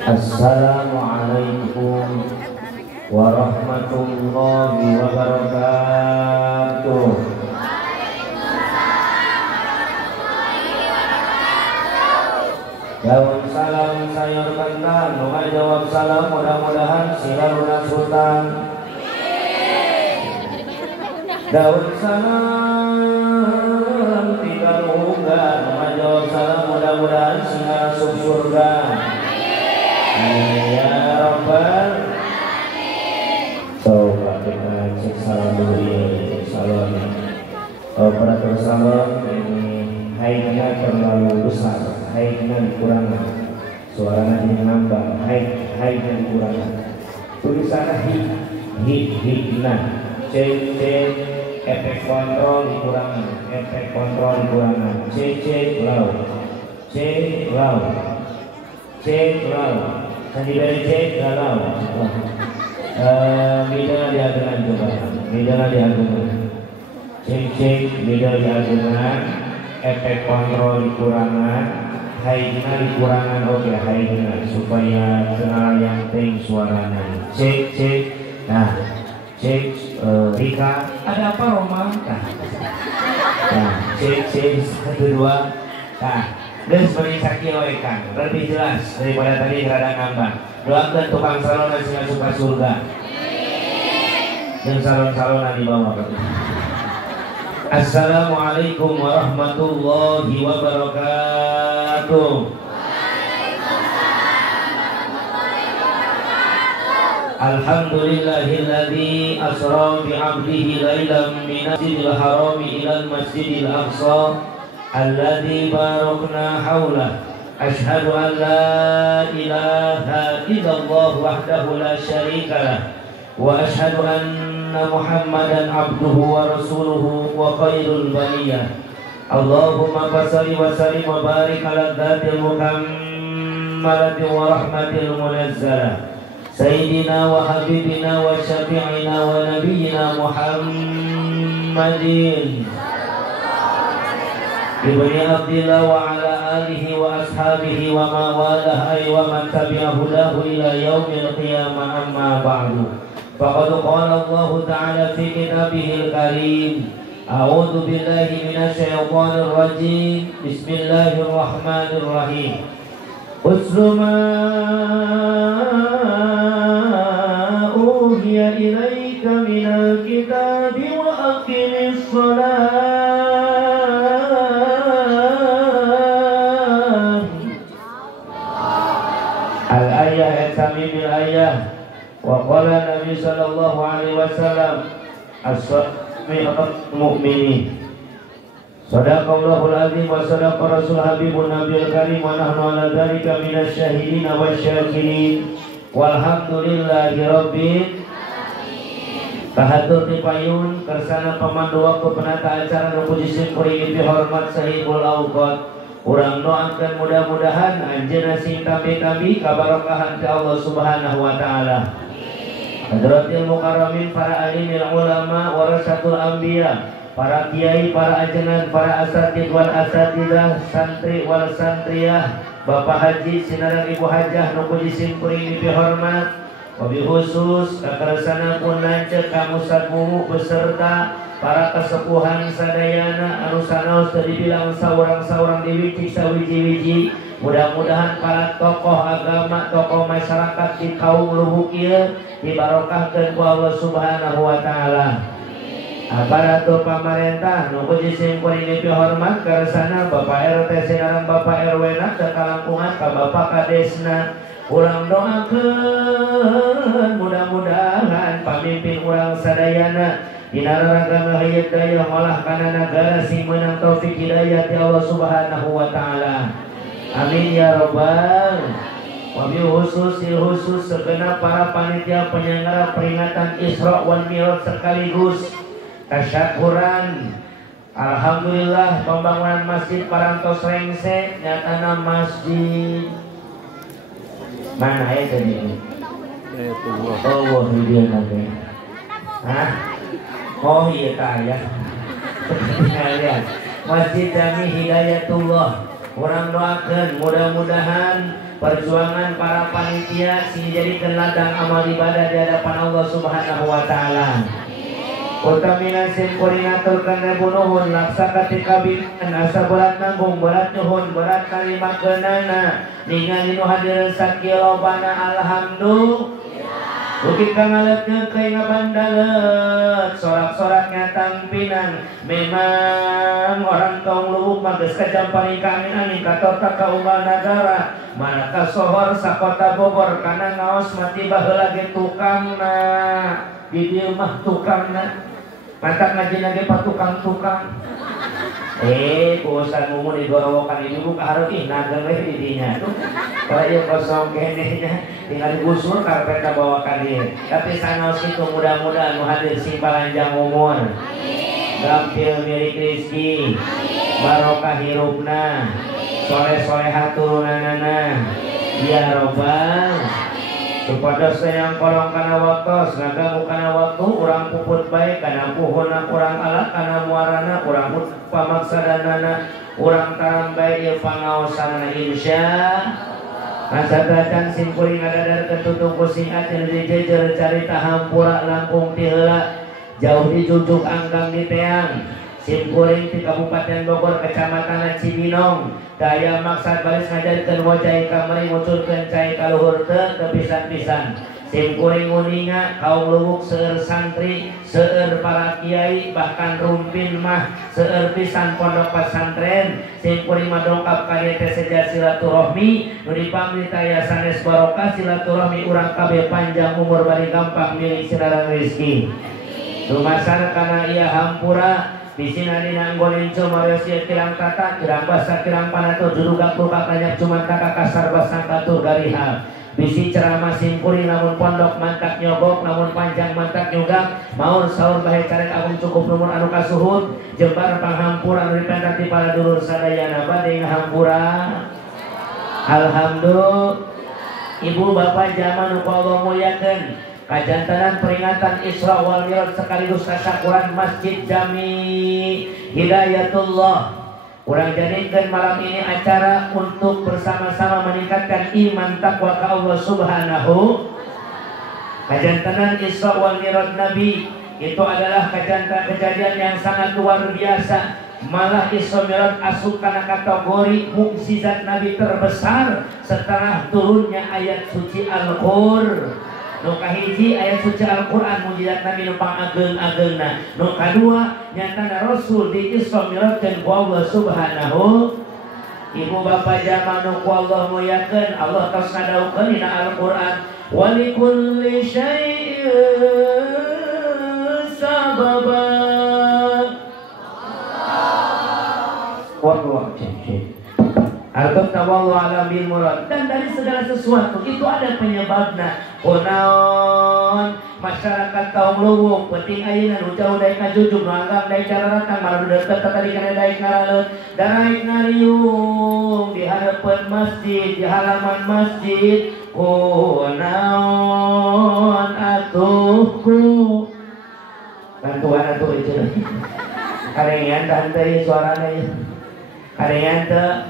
Assalamualaikum warahmatullahi wabarakatuh. Jawab salam sayur kentang, nuga jawab salam mudah-mudahan silaruna sultan. Daun salam tiga nuga, nuga jawab salam mudah-mudahan singa masuk surga. Ya Rabbal so kita cek salam dulu ya salam. Operator salam ini haidnya terlalu besar, haidnya dikurangi, suaranya nambah, haidnya dikurangi. Tulisannya hidna, cek efek kontrol dikurangi, cek lau. Tadi dari cek galau, bidang diagungan coba, bidang diagungan, cek bidang diagungan, efek kontrol dikurangan, haidna dikurangan, oke haidna supaya kenal yang ting suaranya, cek, nah cek Rika, ada apa Roma? Nah cek satu dua, nah. Dan sebagai saksi oekan lebih jelas daripada tadi rada ngambang. Doakan tukang salon dan singa suka surga. Dan salon-salonan di bawah. Assalamualaikum warahmatullahi wabarakatuh. Alhamdulillahilladzi asra bi 'abdihi lailan minasjidil harami ilal masjidil aqsa alladzi barakna haulah. Asyhadu an la ilaha illallah wahdahu la syarika lah wa asyhadu anna Muhammadan abduhu wa rasuluhu wa khairul bariyah. Allahumma salli wa sallim wa barik ala dzatil muhammadati wa rahmatil munazzalah sayyidina wa habibina wa syafi'ina wa nabiyyina Muhammadin ibni Abdillah wa ala alihi wa ashabihi wa ma walah ay wa man tabi'ahu lahu ila yaumil qiyamah amma ba'du. Faqad qala Allah ta'ala fi kitabihil karim a'udzu billahi minasy syaithanir rajim bismillahirrahmanirrahim uslu ma uhiya ilaika minal kitabi wa aqimis shalah. Bil ayah wa qala Nabi sallallahu alaihi wasallam as-sami'ul mu'minin sadaqallahul azim wa sadaqa rasul habibun nabiyil karim wa nahnu ala dzalika minasy syahidin wasyakirin walhamdulillahi rabbil alamin. Kahatur tipayun kersana pemandu waktu penata acara nu puji syukuring fi hormat sahibul auqat. Urang doakan mudah-mudahan anjeunna sing tabi-tabi kabarokahan ti Allah Subhanahu wa taala. Hadratil mukarramin para alimil ulama warasatul anbiya, para kiai, para ajengan, para asatid wal asatidah, santri wal santriyah, Bapak Haji sinareng Ibu Hajah nu puji simkuring dihormat. Wabil khusus kakersana pun lanceuk ka Ustaz Mumu beserta para kesepuhan sadayana anu sanaos teu dibilang saurang-saurang diwiji sawiji-wiji. Mudah-mudahan para tokoh agama, tokoh masyarakat di kaum luhuk ieu dibarokahkeun ku Allah Subhanahu wa taala. Aparatur pamarentah nu puji simkuring dihormat karesana Bapak RT sinareng Bapak RW na teu kalangkungan ka Bapak Kadesna. Urang doakeun mudah-mudahan pamimpin urang sadayana dina raragam hayat daya ngolah kana nagara sing meunang taufik hidayah ti Allah Subhanahu wa taala. Amin ya rabbal. Wabil khusus segenap para panitia penyelenggara peringatan Isra wal Mi'raj sekaligus tasyakuran. Alhamdulillah pembangunan masjid parantos rengse nyatana masjid mana ya tadi? Oh, dia nanti. Hah? Oh iya kaya. Lihat. Masjid Jami Hidayatullah. Urang doakeun mudah-mudahan perjuangan para panitia sing dijadikeun ladang amal ibadah di hadapan Allah Subhanahu wa taala. Utamina sim koordinator kana bunuhun laksa ketika binan asa berat nanggung berat nyuhun berat kalimat keunana ningali nu hadir sakilobana alhamdulillah. Bukit kangaletnya kaya ngabandalet sorak-soraknya tangpinan. Memang orang kaum lubuk mages kajamparing angin-angin katorta ka umal negara manakah sohor sakota Bogor karena ngaos mati baheula ge tukangna di dieu mah tukangna mantak ngaji lagi patukang-tukang kuusan umum digorowokan ibu kahareup ih nageun we di dinya tuh kalau ieu kosong keneh nya tinggal digusur karpet bawakan dieu tapi sanaos kitu mudah-mudahan nu hadir sing panjang umur gampil milik rezeki barokah hirupna soleh-solehah turunanana ya robbal supados yang kolong kana waktos ngagamu kana waktu urang puput baik kana puhuna urang alak kana muarana urang pamaksadanana urang taram baik ieu pangaosanna insya Asadacan simkuring ngadadar ketutung kusing atin dijejer carita hampura Lampung ti heula jauh dijujuk anggang di teang simkuring ti Kabupaten Bogor Kecamatan Cibinong daya maksad baris ngajarkeun wajah kamari muculkeun cai kaluhur teu kepisan-pisan simkuring uninga kaum lubuk seueur santri seueur para kiai bahkan rumpin mah seueur pisan pondok pesantren simkuring madongkap ka dieu teh seja silaturahmi nu dipamrih aya sanes barokah silaturahmi urang kabeh panjang umur bari gampang milik sinaran rezeki dumasar kana ieu hampura bisina dina anggolin cumarios ieu kirang tata kirang basa kirang panatur juduga kulka kanyak cuman kakak kasar basang katur garihal bisi ceramah simkuring namun pondok mantak nyogok namun panjang mantak nyugak maur saur bahe carek agung cukup nomor anu kasuhud jembar panghampura anu dipendang di para dulur sadayana bade ngahampura alhamdulillah ibu bapak zaman nu Allah mulyakeun kajantanan peringatan Isra wal Mi'raj sekaligus tasyakuran Masjid Jami Hidayatullah. Urang jadikan malam ini acara untuk bersama-sama meningkatkan iman takwa ke Allah Subhanahu. Kajantanan Isra wal Mi'raj Nabi itu adalah kejadian yang sangat luar biasa. Malah Isra Mi'raj asup kana kategori mukjizat Nabi terbesar setelah turunnya ayat suci Al-Qur'an. Nu kahiji ayat suci Al-Qur'an mukjizat Nabi nu pangageung-ageungna. Nu kadua nyatana Rasul di Isra Mi'rajkeun ku Allah Subhanahu. Ibu bapak zaman nu ku Allah mulyakeun Allah tos ngadawukeun dina Al-Qur'an wa likulli syai'in sababa. Wallahu a'lam. Al-Qur'an alam bil murad dan dari segala sesuatu itu ada penyebabnya. Kunaon masyarakat kaum lubuk penting ayeuna nu jauh daek kajujug nu anggap daek cararakan malah deukeut tadi kana daek ngaraleut daek ngariung di hadapan masjid di halaman masjid kunaon atuhku bantuan atuh ieu karengan dan teh suarana ieu karengan teh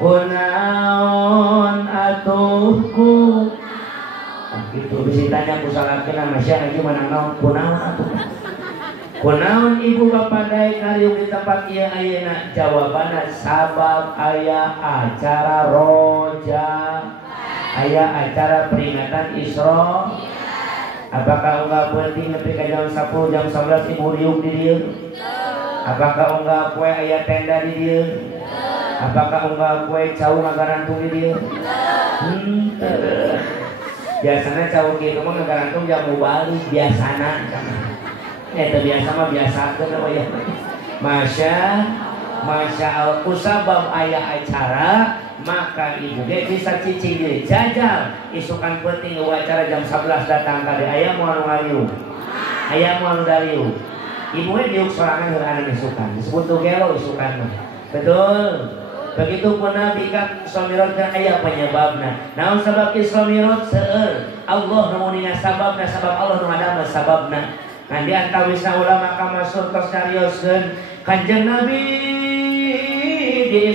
kunaon atuhku gitu bisa tanya kusalakeun sama Syekh aja menang naon kunaon atuh kunaon ibu bapak daek ngariung di tempat ieu ayeuna jawabanna sabab aya acara roja aya acara peringatan Isra. Apakah unggah penting nepi ka jam 10 jam 11 ibu riuk di dieu? Apakah unggah poe aya tenda di dieu? Apakah unggah kue cau ngagarantung di dia? Biasanya cau gitu mah ngagarantung jamu balik biasana. Itu biasa mah biasa kan ya. Masya Allah kusabab ayah acara maka ibu ge bisa cicing diri jajal isukan penting acara jam 11 datang kade aya moal ngariung. Aya moal dariung. Ibu ge diuk sorangan heureuh anu isukan. Disebut tuh gelo isukan mah. Betul. Begitupun Nabi kan Isra Mi'raj aya penyebabna. Naon sabab Isra Mi'raj seueur Allah nu muninya sababna sabab Allah nu ngadamel sababna. Ngan di antawisna ulama ka masyhur tos nyarioskeun Kanjeng Nabi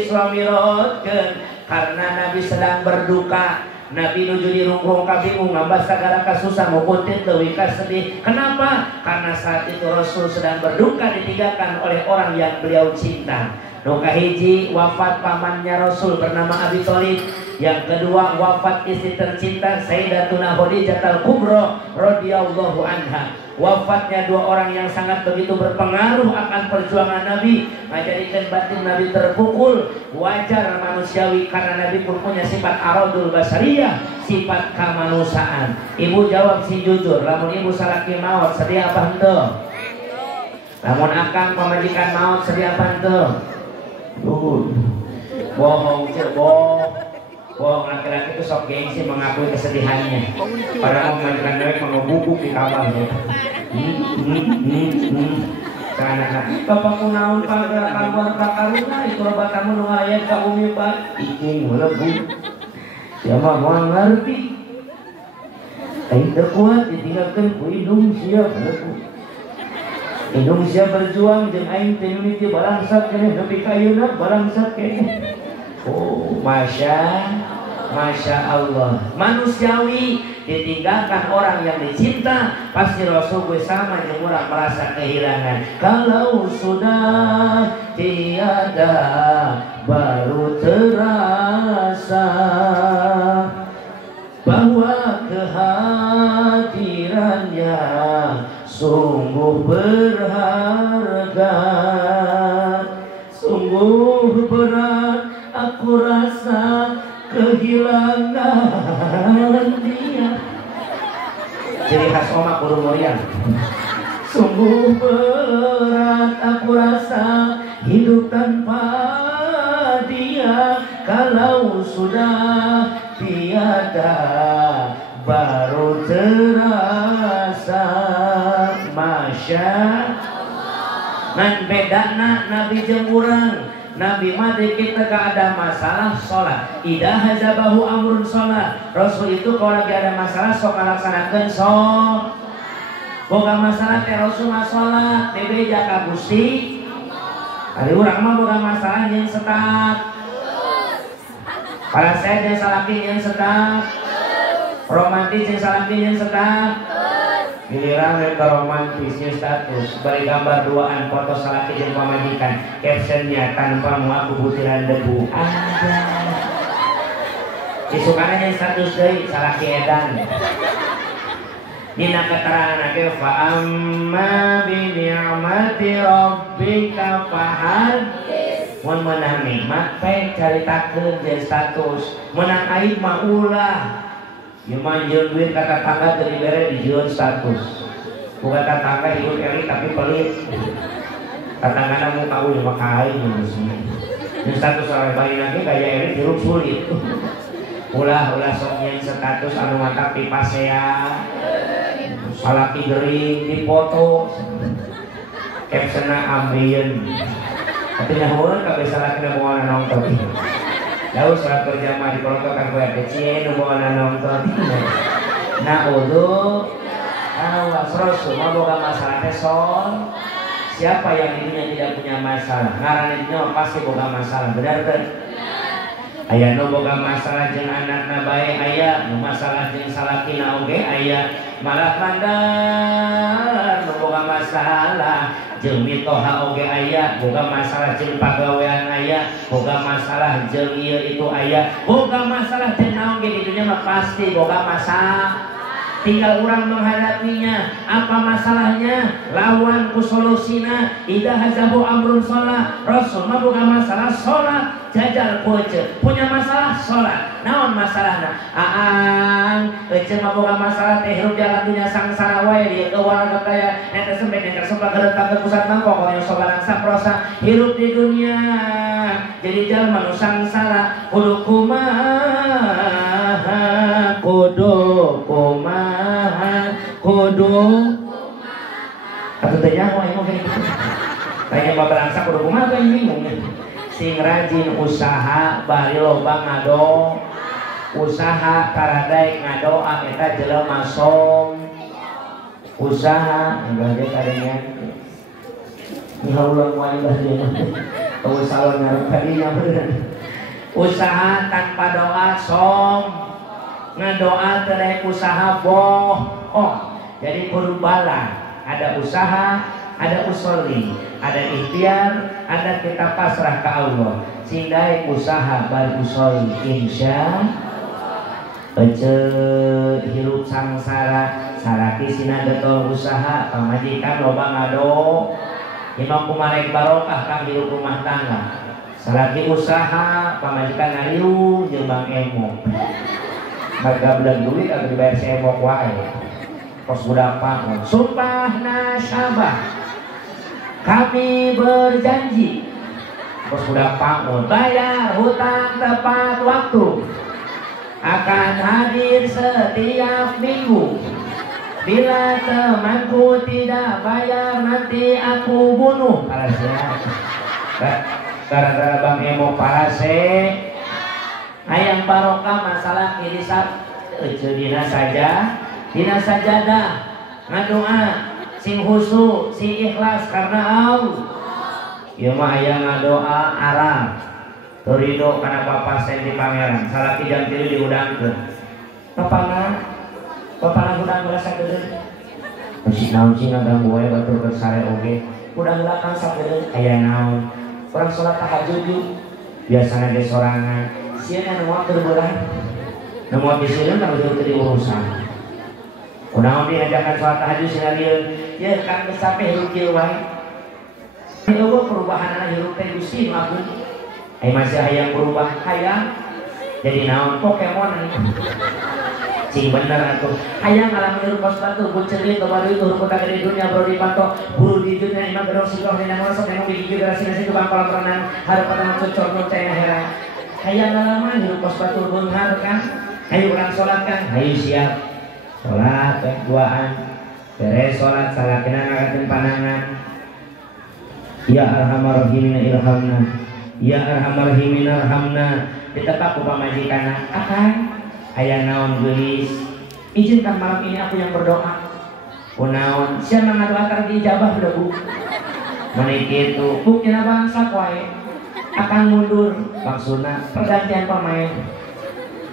diswamirotkeun karena Nabi sedang berduka. Nabi nuju di rungkung kabingung ngambas sagala kasusah mukuntit leuwih ka sedih. Kenapa? Karena saat itu Rasul sedang berduka ditinggalkan oleh orang yang beliau cinta. Nu kahiji wafat pamannya Rasul bernama Abi Thalib. Yang kedua wafat istri tercinta Sayyidatuna Khadijah al-Kubra radhiyallahu anha. Wafatnya dua orang yang sangat begitu berpengaruh akan perjuangan Nabi, menjadikan batin Nabi terpukul. Wajar manusiawi karena Nabi pun punya sifat aradul basariyah, sifat kemanusiaan. Ibu jawab si jujur, lamun ibu salaki maut sedih apa henteu? Lamun akang pamajikan maut sedih apa henteu? Bohong bohong laki-laki itu sok gengsi mengakui kesedihannya. Padahal majikan dewek mengubuk di kamar. Karena bapakku naon pada keluar kakaruna itu obat kamu nu aya ka umi Pak icing melebu. Sia mah moal ngarti. Aing teu kuat ditinggalkeun ku indung sia melebu. Indung sia berjuang jeung aing teh mimiti balangsat keneh nepi ka ayeuna balangsat keneh. Oh, Masya Allah. Manusiawi ditinggalkan orang yang dicinta, pasti Rasul gue sama jeung urang merasa kehilangan. Kalau sudah tiada baru terasa bahwa kehadirannya sungguh berharga. Sungguh berat aku rasa kehilangan dia. Jadi khas oma kudu murian. Sungguh berat aku rasa hidup tanpa dia. Kalau sudah tiada baru terasa. Masya nan bedana Nabi jeung urang. Nabi mah kita gak ada masalah sholat. Idah hazabahu amrun sholat. Rasul itu kalau lagi ada masalah sok ngalaksanakeun sholat. Boga masalah teh Rasul mah sholat. Tebe jaka Gusti. Ari urang mah boga masalah yang setak. Para saya jeung salaki yang setak. Romantis jeung salaki yang setak. Giliran mereka romantisnya status beri gambar duaan foto salaki dan pemajikan, captionnya tanpamu aku butiran debu. Ada isukannya status dari salaki edan. Dina keterangan ke fa'amma bi ni'mati rabbika fahaddits. Mun menang nikmat teh caritakeun jeung status, menang aib mah ulah. Ya manjil duit kata tangga dari bere dijieun status. Bukan kata tangga ikut elit tapi pelit. Kata-kata mau tahu ya makain yang status oleh bayi lagi gaya elit hirup sulit. Ulah sok yang status anu mata pipa sea. Salaki gering dipoto. Captionna ambien. Tapi namun kalau salaki na mau nonton. Lalu sholat berjamaah di kolontokan gue kecil, nunggu nonton. Nah udah, awas Rasul mau boga masalah tesol. Siapa yang dirinya tidak punya masalah? Ngarannya pasti boga masalah, benar kan? Ayah nu boga masalah jeung anakna bae aya, nu masalah jeung salakina oge aya. Malah mandar nu boga masalah jeung mitoha oge aya, boga masalah jeung pagawean aya, boga masalah jeung ieu itu aya, boga masalah jeung naon ge di dunia mah pasti boga masalah. Tinggal orang menghadapinya. Apa masalahnya? Lawan ku solusina. Idah hazabu amrun sholat. Rasul mah bukan masalah sholat. Jajal kuece punya masalah sholat. Naon masalahna? Aang ece mah bukan masalah teh hirup jalan dunia sangsara wae di keuangan kaya neta sembek neta sumpah gerentak ke pusat mangkok yang sobalang saprosa hirup di dunia. Jadi jalma nu sangsara kudu kumaha kudu atau tanya mau yang kayak gitu tanya babalangsa kudu kumaha kan bingung sing rajin usaha bari loba ngado usaha karadai ngadoa eta jelema som usaha ibadah kadenya ni haulang wae dia Usaha ngarep tadinya bener. Usaha tanpa doa som. Ngadoa tereh usaha bohong. Jadi berbala. Ada usaha, ada usoli, ada ikhtiar, ada kita pasrah ke Allah. Sindai usaha bal usoli insya ece hirup sangsara saraki sina getol usaha pamajikan loba ngado imam kumarek barokah kang hirup rumah tangga saraki usaha pamajikan ngaliu jeung bang emo harga bedag duit atau dibayar si emo wae pos budak pak sumpah nasabah kami berjanji pos budak pak bayar hutang tepat waktu akan hadir setiap minggu. Bila temanku tidak bayar nanti aku bunuh. Parasnya gara-gara bang emo parase ayam barokah masalah kirisak dina sajadah ngadoa sing husu sing ikhlas karena Allah ieu mah aya ngadoa arah terido karena bapak saya di pangeran salah kijang tiri diudangkeun papana udang berasa gede masih naon cing ngaganggu wae batur keur sare oge udang belakang sakedeung aya naon urang salat tahajud yuk biasana ge sorangan sieun anu moal keur beurang nu moal biseureun kalau teu diurusan kunaon diajakan salat tahajud sinarieun ye kan geus sampe hirup kieu wae eueuh perubahanna hirup teh Gusti maafkeun ai masih hayang berubah hayang jadi naon Pokemon cing bener atuh hayang ngalam hirup pos batu bucerit kemarin itu kota gede dunia bro di panto buru di dunia imam berong singkong dina ngosok yang gigi generasi nasi tukang kolam renang harap pada mencocor percaya heran hayang ngalaman hirup pos batu beunghar kan hayu urang salat kan hayu siap salat duaan beres salat salakina ngagakeun panangan ya arhamar rahimin irhamna ya arhamar rahimin arhamna ditetap ku pamajikanna akan aya naon geulis izinkan malam ini aku yang berdoa kunaon sia ngadoa tar diijabah budak Bu mani kitu buktina bangsa wae akan mundur maksudna pergantian pemain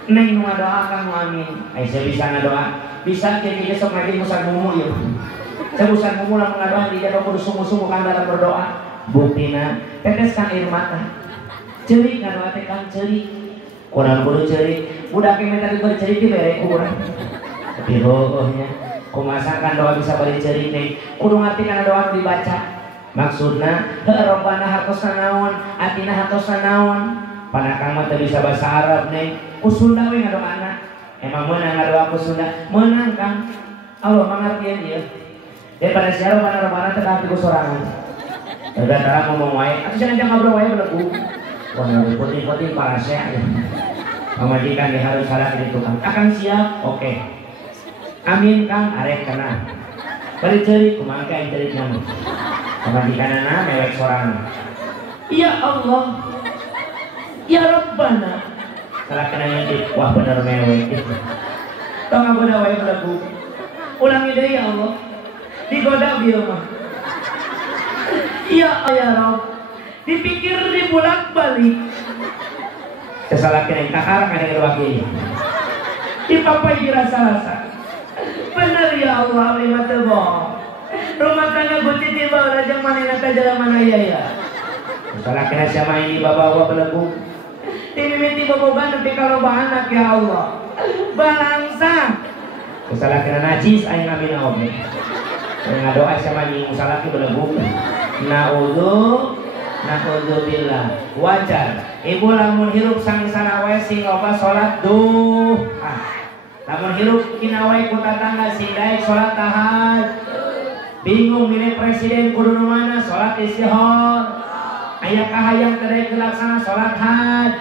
neng nu ngadoa akan nu amin ai sia bisa ngadoa bisa jadi besok lagi musan mumu ya saya musan mumu lamun ngadoa di jadwal kudu sungguh-sungguh kan dalam berdoa buktina teteskan air mata ceurik ngadoa teh kan ceurik kurang kudu ceurik budak yang tadi bercerik di bere kurang tapi heuhnya kumasakan doa bisa bari ceurik teh kudu ngarti kana doa nu dibaca maksudna heuh robbana hartosna naon atina hartosna naon panakang mah teu bisa bahasa Arab nih ku Sunda we ngadoana emang meunang ngadoa ku Sunda meunang kan Allah mangartieun ieu daripada siara mana robbana teh kahati ku sorangan gara-gara ngomong wae atuh cenah ngobrol wae bener ku wah putih-putih parase pamajikan harus salah di tukang akan siap oke amin kang arek kena bari ceurik kumaha ka ceurik nama pamajikanana mewek sorangan ya Allah ya Rabbana salah kena nyedit wah bener mewek tong ngagoda wae belagu ulangi deui ya Allah digoda bieu mah ya Rabb dipikir dibulak-balik kesalah kena kakar kan yang wakil dipapai dirasa-rasa bener ya Allah lima tebong rumah tangga buti tiba rajang manina ka jalan mana ya kesalah kena siapa ini bawa belagu timimiti bobogan tapi kalau anak ya Allah balangsa kesalah kena najis aing amin oge ngadoa sama ini musalaki belagu Na'udzubillah wajar ibu lamun hirup sangsara wae sing loba salat lamun hirup kina wae ku tatangga sing daek salat tahajud bingung milih presiden kudu nu mana salat istihar aya kahayang teu daek dilaksana salat hajj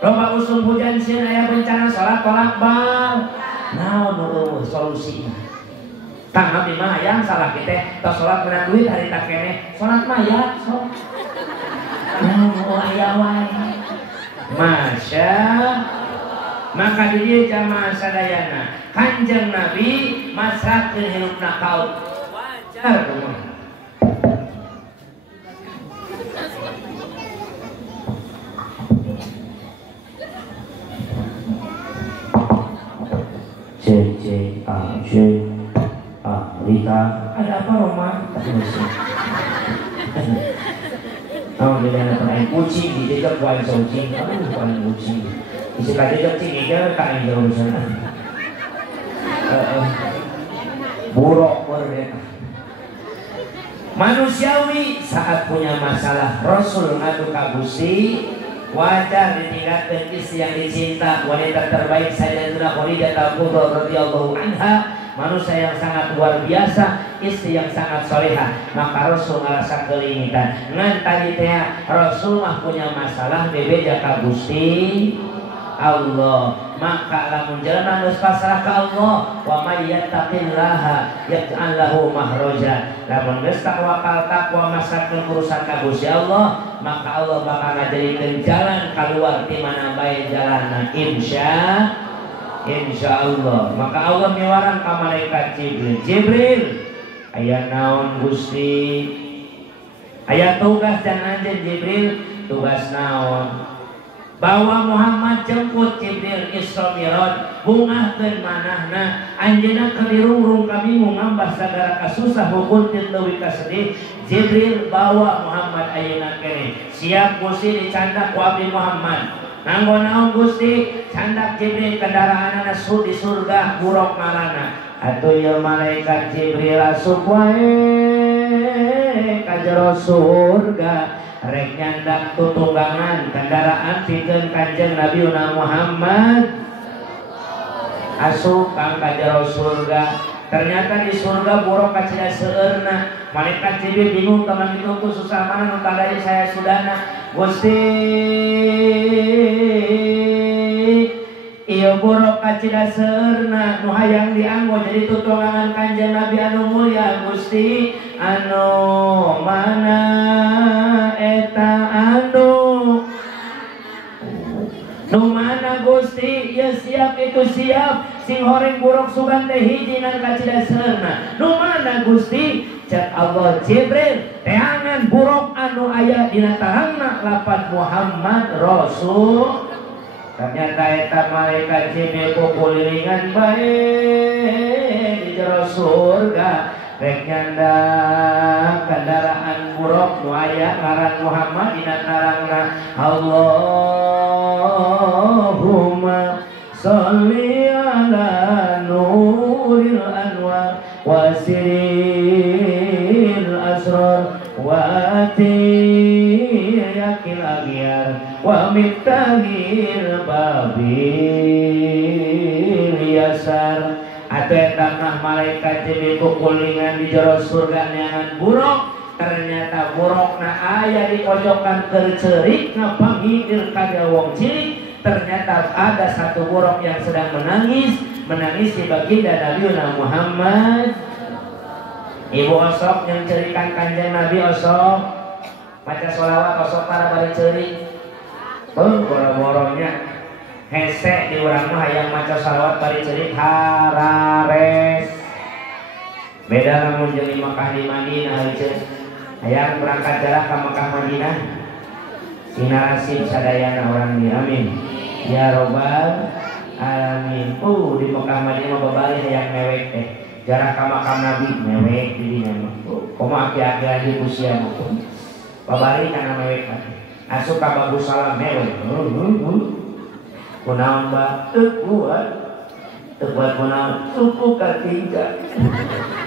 loba usum hujan sieun aya bencana salat tolak bal naon nu solusina Kang abdi mah hayang salah kita tos salat beunang duit hari tak keneh salat mah ya sok aya wae masya maka di jamaah sadayana Kanjeng Nabi masakeun hirupna kaum wajar kumaha Syekh, Rika, ada apa Roma? Oh, dia ada pernah kucing, dijejak buat kucing, bukan kucing. Isi kajejak cing aja, kain jauh sana. Buruk mereka. Manusiawi saat punya masalah Rasul ngadu ka Gusti, wajar ditinggalkan istri yang dicinta, wanita terbaik Sayyidatina Khadiijah radhiyallahu anha. Manusia yang sangat luar biasa, istri yang sangat soleha, maka Rasul ngerasa kelingitan. Ngan tadi teh Rasul mah punya masalah bebeja ka Gusti Allah, maka lamun jalan geus pasrah ka Allah, wa may yattaqillaha yaj'al lahu mahraja. Lamun geus tawakal takwa masakeun urusan ka Gusti Allah, maka Allah bakal ngajadikeun jalan kaluar ti mana bae jalanna Insya Allah. Maka Allah miwaran ka malaikat Jibril, aya naon Gusti? Aya tugas dan anjeun Jibril, tugas naon? Bawa Muhammad jemput Jibril Isra Mi'raj, bungahkeun manahna, anjeunna kelirung kami ngambah sagara kasusah hukun teuwi kasedih. Jibril bawa Muhammad ayeuna kene, siap Gusti dicandak ku abdi Muhammad. Nganggo naon Gusti? Candak Jibril kendaraanna di surga buruk marana. Atuh ya malaikat Jibril asup wae ka jero surga, rek nyandak tutunggangan kendaraan pikeun Kanjeng Nabi Muhammad. Asup ka jero surga. Ternyata di surga buruk kacida seueurna. Malaikat Jibril bingung kamang itu susah mana nu tadai saya sudahna. Gusti, ieu buruk kacida seueurna nu hayang dianggo jadi tutunggangan Kanjeng Nabi anu mulya. Gusti, anu mana eta anu nu mana Gusti? Ya siap itu siap. Sing horeng buruk sugan teh hiji nan kacida seueurna. Nu mana Gusti? Cek Allah Jibril, teangan buruk anu aya dina tarangna lapan Muhammad Rasul. Ternyata eta malaikat Jibril kukulilingan bae di jero surga, rek nyandak kendaraan buruk nu aya ngaran Muhammad dina tarangna. Allahumma sholli ala nuril anwar wasiril asrar wa atiyakil aghyar wa miftahil babil yasar. Ate tanah malaikat Jibril kukulingan di jero surga neangan buruk. Ternyata burukna aya di pojokan kercerik ngapanggil kada wong cilik. Ternyata ada satu buruk yang sedang menangis di baginda Nabi Muhammad. Ibu osok yang cerikan Kanjeng Nabi osok maca sholawat osok para bari ceurik. Boro-boronya hese di urang mah hayang maca sholawat bari ceurik harares. Beda lamun jeung di Makkah di Madinah hayang berangkat jarak ke Makkah Madinah. Sinarasib sadayana orang di amin ya robbal alamin. Di Mekah Madinah babari hayang mewek teh jarak ka makam Nabi mewek di dinya mah komo aki-aki lagi usia mah babari kana mewek asup ka Babu Salam mewek kunaon ba teu kuat kunaon suku ka 3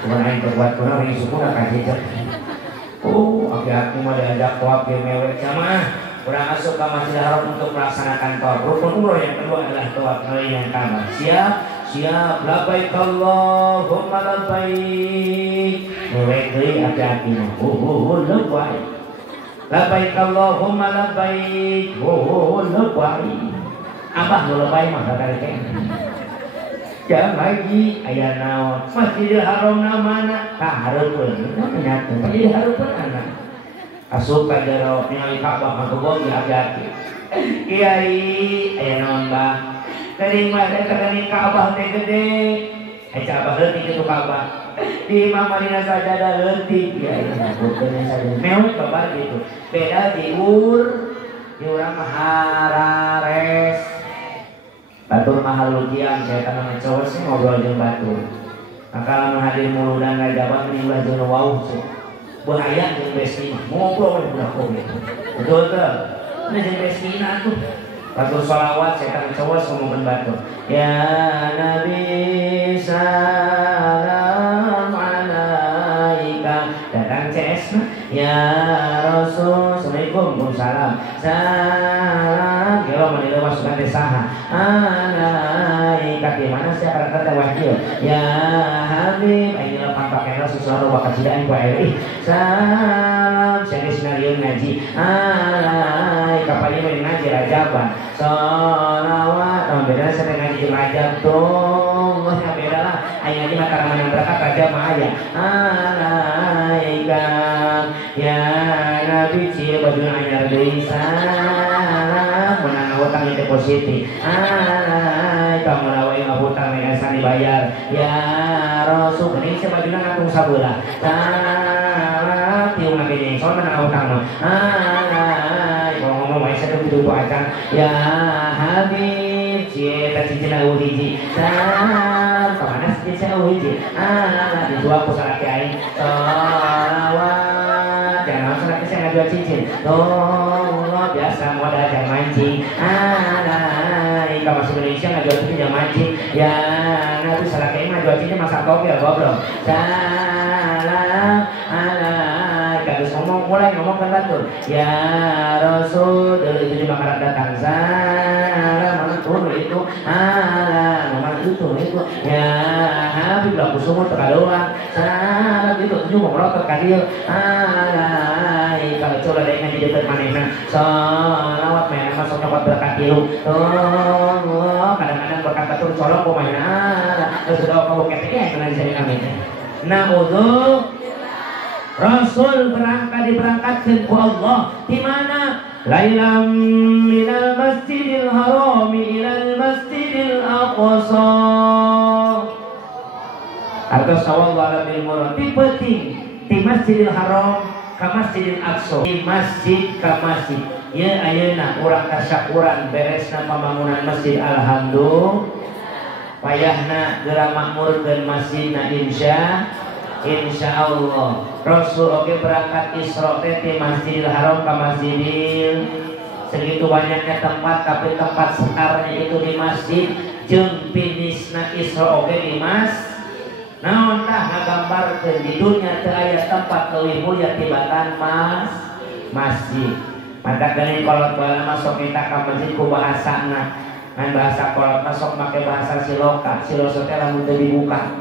cuman aing teu kuat kunaon ieu suku ka 3 aki-aki mah diajak tawaf ge mewek jamaah. Urang masuk ke Masjidil Haram untuk melaksanakan tawaf. Rukun umroh yang kedua adalah tawaf yang kabar. Siap, labbaik Allahumma labbaik. Mewek deui aki-aki mah. Lebay. Labbaik Allahumma labbaik. Lebay. Abah nu lebay mah kakak teh. Jam lagi aya naon? Masjidil Haram namana ka hareupeun. Ternyata Masjidil Haram anak. Asup ka jero ningali Ka'bah mah goblok hati-hati. Kiai aya naon Mbah? Tadi mah tadi Ka'bah teh gede. Ka'bah leutik itu Ka'bah. Di Imam Madinah saja ada leutik ya. Bukan saja. Mewek babar gitu. Beda di urang mah harares. Batur mahal lujian saya tanah cowok sih ngobrol jeung batur. maka lamun hadir muludan ngajaban menimbah jeung wau bahaya jeung besi ngobrol we budak oge betul teh ini jeung besi atuh batur sholawat saya akan coba ngomongkeun batur ya nabi salam alaika datang CS ya rasul assalamualaikum waalaikumsalam salam kalau menilai masukan desaha alaika di mana saya akan kata wahyu ya habib ayeuna pampakena sesuatu bakat sidaan ku air salam saya sinario ngaji alaika paling ngaji rajaban sholawat beda saya ngaji rajab tuh beda lah aya ngaji mah karena berangkat rajab mah aya alaika ya nabi cie baju anyar deui salam menang utang itu positif alaika mulawai ngahutang ngesan dibayar ya rasul geuning sia bajuna ngatung sabeula salam tiung lagi nyengson menang utang mah alaika ngomong wae saya kudu acan ya habib cie ta cincin eueuh hiji salam ka mana cincin eueuh hiji dijual ku salaki aing sholawat jangan salaki saya ngajual cincin Allah biasa modal jangan mancing alaika masuk Indonesia ngajual cincin jangan mancing ya nabi salaki aing ngajual cincin masak togel goblok salam alaika geus ngomong mulai ngomong kan batur ya rasul dari itu juga karat datang salam itu mana itu ya habib laku sumur teka doang salam itu juga merotot kadir kalau coba deh ngaji dekat manehna sholawat mainan masuk nyokot berkat tilu kadang-kadang berkat batur colok kumaha sudah kamu ketek kena disini amin naudzu Rasul diberangkatkan ku Allah di mana? Lailam minal masjidil harami ilal masjidil aqsa. Atau sawallahu bil murad penting di Masjidil Haram ka Masjidil Aqsa. Di masjid ka masjid. Ye ayeuna urang kasyakuran beresna pembangunan masjid alhamdulillah. Payahna geura makmurkeun masjidna insya Allah. Rasul oke berangkat Isra di Masjidil Haram ke Masjidil segitu banyaknya tempat tapi tempat sekarnya itu di masjid jeung finisna Isra oke di naon tah ngagambarkeun di dunia teu aya tempat leuwih mulia tibatan masjid. Mata geuning kolot bae masuk kita ka masjid ku bahasana ngan bahasa kolot masuk make bahasa siloka siloso teh lamun teu dibuka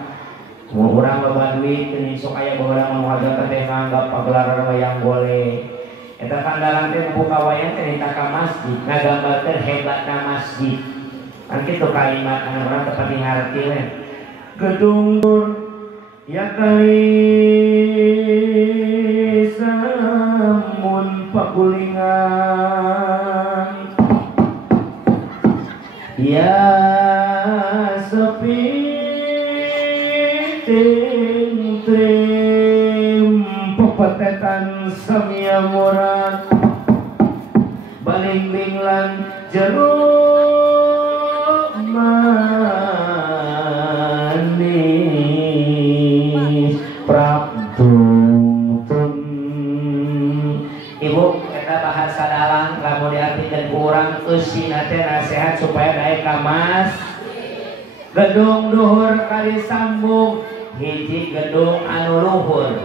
mau orang bawa duit ini sok aya orang menghargakan teh nganggap pagelaran wayang boleh eta pandalan teh buka wayang teh ka masjid ngagambarkeun hebatna masjid kan kitu kalimat anu urang teu pati ngarti we gedung ya kali samun pagulingan ya sepi trim pepetetan samia murad baling-ling lan jeruk manis prabdung ibu kita bahasa dalang lamun diartikeun ku urang eusina teh nasihat supaya daek ka mas gedung duhur kali sambung hiji gedung anu luhur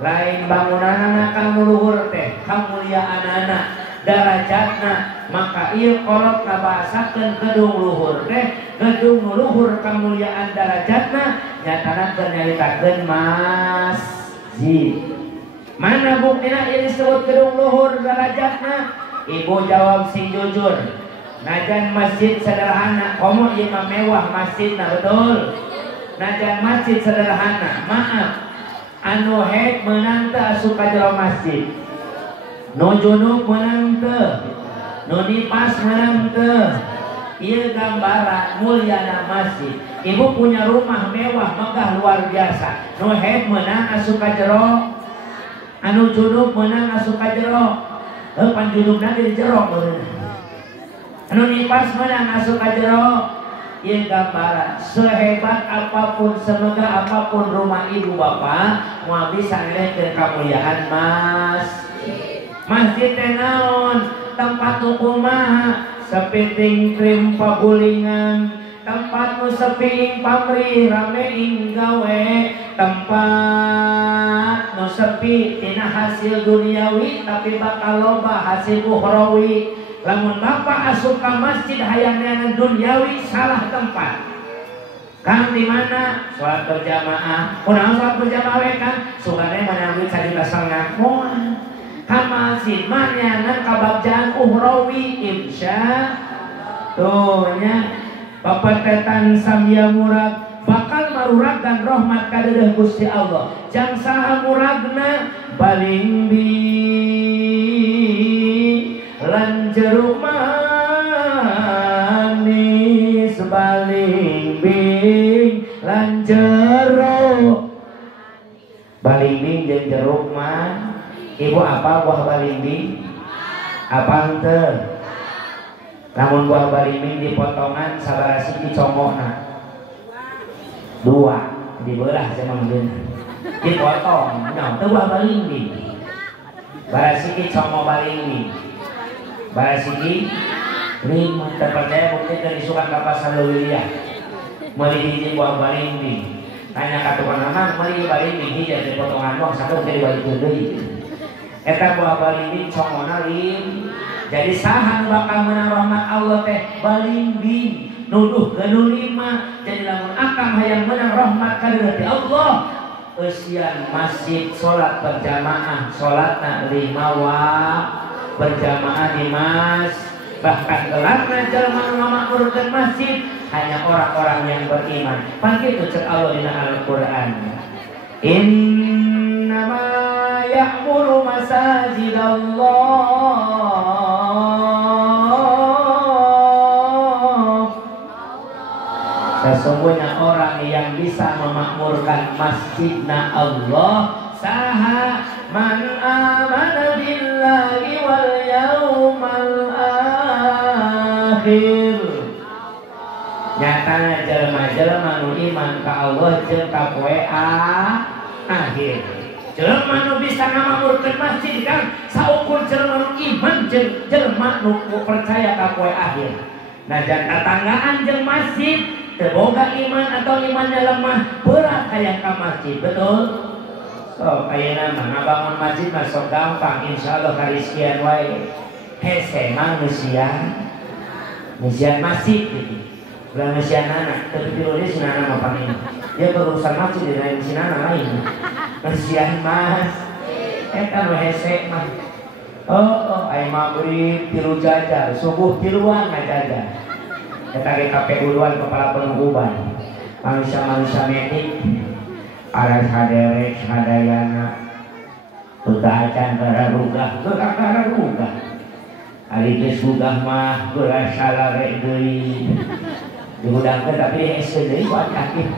lain bangunanana kanu luhur teh kamuliaanana darajatna maka ieu kolot ngabahasakeun gedung luhur teh gedung luhur kamuliaan darajatna nyatana keur nyaritakeun masjid mana buktina ieu disebut gedung luhur darajatna ibu jawab sing jujur najan masjid sederhana komo ieu mah mewah masjidna betul najan masjid sederhana maaf anu hek menang teu asup ka jero masjid nu junub menang teu nu nipas menang teu ieu gambaran mulyana masjid ibu punya rumah mewah megah luar biasa nu hek menang asup ka jero anu junub menang asup ka jero pan junubna di jero anu nipas menang asup ka jero Ieu gambaran sehebat apapun, semegah apapun rumah ibu bapak, moal bisa ngelehkeun kamuliaan masjid teh naon? Tempat kumaha? Sepiting krim pagulingan, tempat nu sepi pamrih rameing gawe, tempat nu sepi tina hasil duniawi tapi bakal loba hasil ukhrawi. Lamun bapak asup ka masjid hayang neangan duniawi, salah tempat. Kang di mana? Salat berjamaah. Kunaon salat berjamaah we Kang? Sugane menawi sajuta setengah. Moal. Ka masjid mah neangan kabagjaan ukhrawi insya tuh nya papatetan samia murag bakal marurag dan rahmat kadeudeuh Gusti Allah. Jang saha muragna? Balimbi lan jeruk manis, balimbing lan jeruk. Balimbing jeung jeruk mah ibu apa buah balimbing? Apa henteu? Namun buah balimbing dipotongan sabarasi dicongokna. Dua dibelah sama mungkin dipotong nah itu buah balimbing. Barasi dicongok balimbing. Barasiki 5 terpercaya bukti dari surat kapasan lewiliah meli hiji buah balimbing tanya ka tukang nama meli balimbing hiji dari potongan uang satu dari balimbing deui eta buah balimbing congona lim jadi sahan bakal menang rahmat Allah teh balimbing nuduh genu 5 jadi lamun akang hayang menang rahmat kadeureuh Allah eusian masjid salat berjamaah salatna 5 waktu berjamaah di bahkan gelarna jalma ngamakmurkeun masjid hanya orang-orang yang beriman. Pan kitu cek Allah dina Al-Qur'an. Innama ya'muru masajidallah. Sesungguhnya orang yang bisa memakmurkan masjidna Allah saha man amana billahi wal yaumal akhir. Nyatana jelema-jelema nu iman ka Allah jeung ka poe akhir. Jelema nu bisa ngamakmurkeun masjid kan saukur jelema nu iman jeung jelema nu percaya ka poe akhir. Najan tatanggaan jeung masjid teu boga iman atau imannya lemah berat hayang ka masjid, betul? So, ayeuna mah ngabangun masjid mah sok gampang, insyaallah karisian wae. Hese manusia masjid gitu. Bulan mesianana, tapi tiluris sinana mah paling. Dia berurusan masjid di lain sinana lain. Mesian mas, eta mah hese mah. Oh, aya maghrib tilu jajar, subuh tiluan ngajajar. Eta ge KPU duluan kepala pengukuban. Manusia-manusia metik. Aras haderek hadayana tutacan kararugah ari geus gugah mah geura salare deui diudangkeun tapi di SD deui ku aki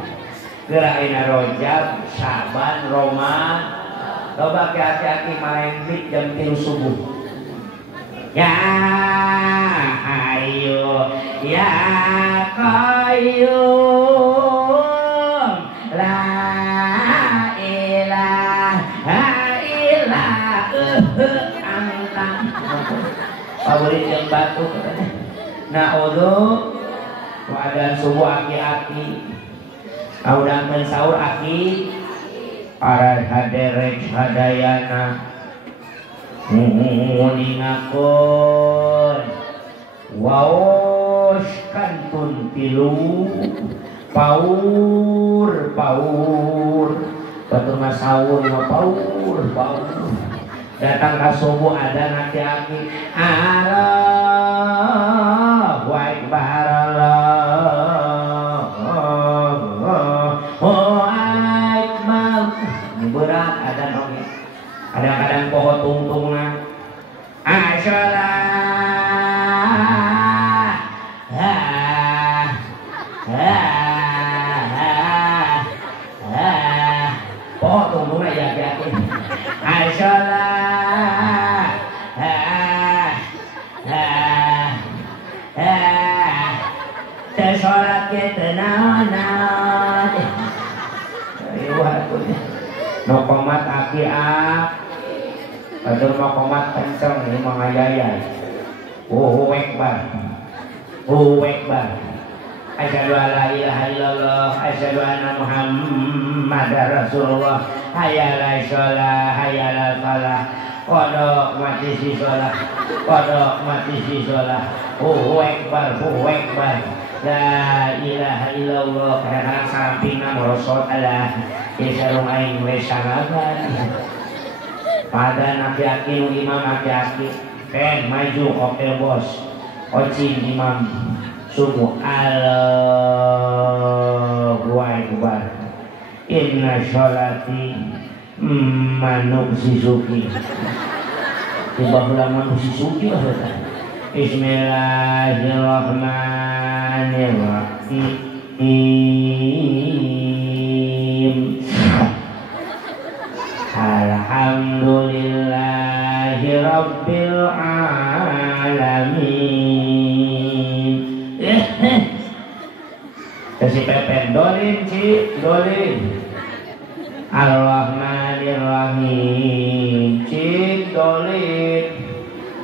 geura ayeuna Rojab, Syaban, Roma loba ke aki-aki malengtik jam 3 subuh ya ayo ya qayyum la favorit yang batu katanya. Na'udhu keadaan subuh aki-aki audangkeun sahur aki para haderek hadayana ningakun waos kantun tilu paur batur sahur paur datang ke subuh ada aki-aki Allahu Akbar Allahu Akbar ini berat ada nongnya kadang-kadang pohon tungtungna pohon tungtungna ya aki-aki sholat kita naon no komat aki-ak aduh no komat kenceng ini mengayayay Allahu Akbar asyhadu an la ilaha illallah asyhadu anna muhammadar rasulullah hayya 'alas shalah hayya 'alal falah qad mati si shalah Allahu Akbar la ilaha illallah kadang-kadang sampingna merosot Allah ya sarung aing we sangaban pada aki-aki nu imam aki-aki ken maju oke bos ocing imam subuh Allahu Akbar inna sholati manuk sisuki tiba ulama sisuki lah Bismillahirrahmanirrahim Alhamdulillahi Rabbil Alamin Kasih pepen dolin cik dolin Ar-Rahmanir-Rahim cik dolin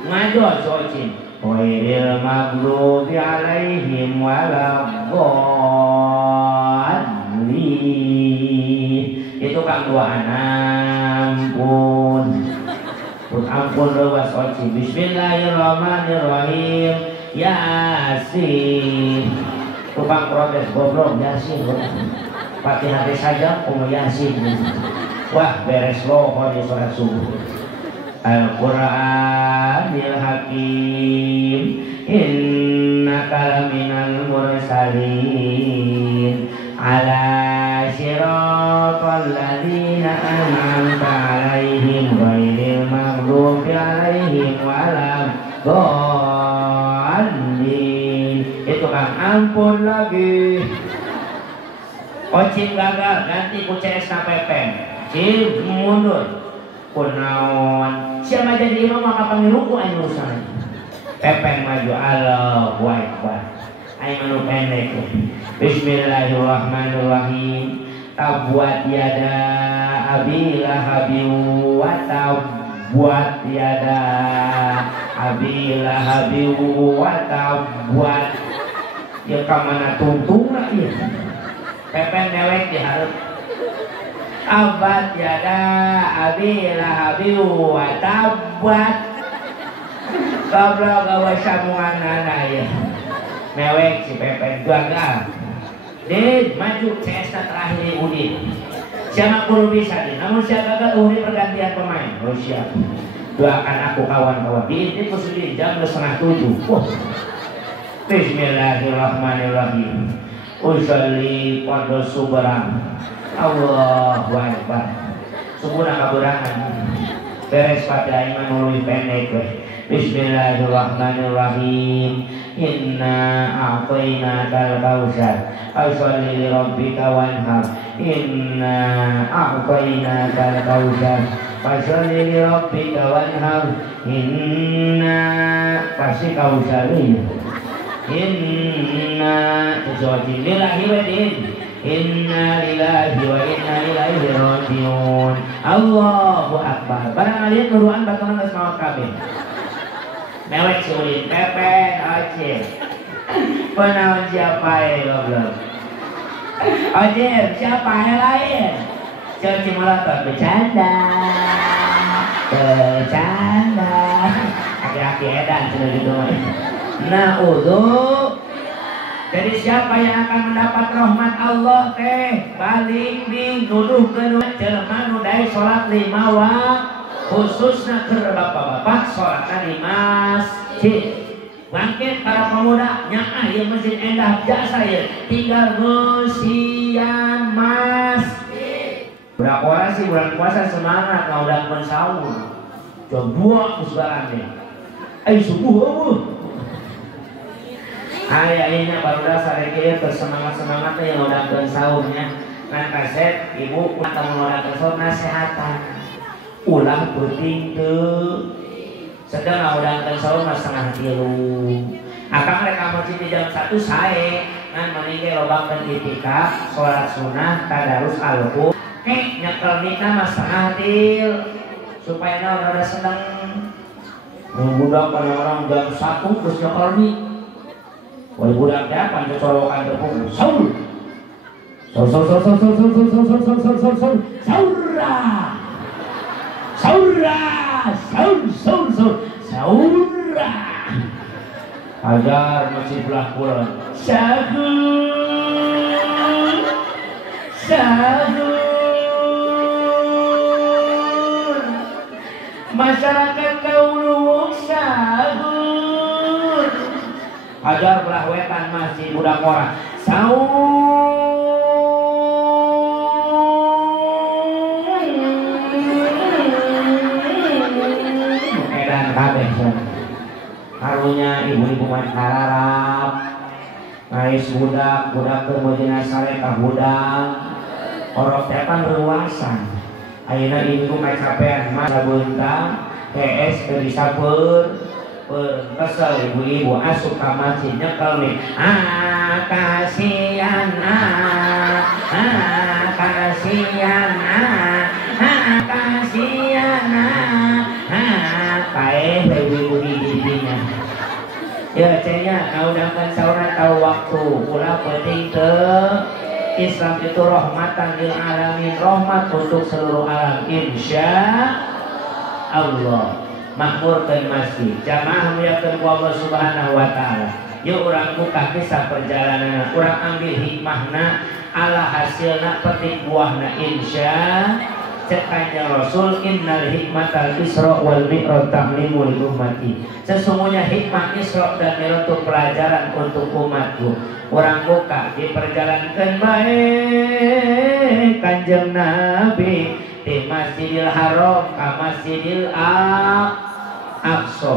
ngajot cik Ghairil maghdubi alaihim waladdallin itu kang doa ampun lewas oci Bismillahirrahmanirrahim Yasin tukang protes goblok Yasin Fatihah saja Yasin wah beres loh di sholat subuh Al-Qur'anil Hakim innaka laminal mursalin ala siratal ladzina an'amta 'alaihim ghairil maghdubi 'alaihim waladdallin itu kan ampun lagi Ocing gagal ganti ku CS KPPN Cing mundur kunaon siapa jadi imam maka panggil ruku ayo urusan pepeng maju Allahu Akbar ayo manu pendek Bismillahirrahmanirrahim tabuat yada abi lahabi wa tabuat yada abi lahabi wa tabuat ya kamana tungtung lah ya pepeng dewek diharap Abat yada abi lahabi wa tabat Kabla gawa samungan ya mewek si Pepen gagal Din maju CS terakhir Udin siapa kudu bisa Din namun siapa gagal Udin pergantian pemain oh siap doakan aku kawan-kawan ini posisi jam 6:30 Bismillahirrahmanirrahim Usolli qadus subrang Allahu Akbar sempurna kaburangan beres pada iman nului pendek Bismillahirrahmanirrahim inna a'tayna kal kausar fasholli li rabbika wanhar inna a'tayna kal kausar fasholli li rabbika wanhar inna pasti kausar inna sesuatu lillahi wa din Inna lillahi wa inna ilaihi rajiun Allahu Akbar barang kalian nuruan bakalan geus maot kabeh mewek sulit Pepen Ocir penaon siapa ya goblok Ocir siapa yang lain Ceci Molotot bercanda aki-aki edan sudah gitu na'udzu jadi siapa yang akan mendapat rahmat Allah teh balik di nuduh kedua jelema nu daek salat 5 waktu khususna keur bapak-bapak salatna di masjid bangkit para pemuda nyaah ieu masjid endah jasa ya tinggal ngeusian masjid berapa orang sih bulan puasa semangat ngaudangkeun sahur coba usbaran deh ai subuh ayahnya baru dasar dia bersemangat-semangatnya yang udah sahurnya nah kaset ibu atau mengodakan sahur nasehatan ulah penting tuh sedang udah sahur mas setengah 3 akan mereka masjid di jam 1 saya ngan meninggal lobakeun itikaf salat sunah tadarus al-Qur'an nyekel nikah mah setengah til supaya naon rada seneng. Budak pada orang jam 1 terus nyekel nih. Wali budak teh panjat colokan tepung saur. Saura. Saura. Ajar masih belah kulon. Sahur. Masyarakat kaulung sahur. Ajar belah wetan masih budak ora. Sahur. Edan kabeh karunya ibu-ibu masyarakat ngais budak kemudian saleh ka budak orok teh pan ruasan ayeuna induk kacapean mah sabeunta PS teu bisa kesel ibu-ibu asup ka masjid nyekel nih kasihan kasihan kae ibu-ibu hijinya ya cenya ngaudangkeun sauran tahu waktu ulah penting ke Islam itu rahmatan lil alamin, rahmat untuk seluruh alam insya Allah. Makmurkeun masjid jamaah muliakeun ku Allah subhanahu wa ta'ala. Yuk urang buka kisah perjalanan, urang ambil hikmahna ala hasilna petik buahna insya cek kanjeng Rasul innal hikmatal isra wal mi'raj ta'limu li ummati. Sesungguhnya hikmah Isra dan Mi'raj itu pelajaran untuk umatku. Urang buka diperjalankeun bae kanjeng Nabi di Masjidil Haram ka Masjidil Aqsa.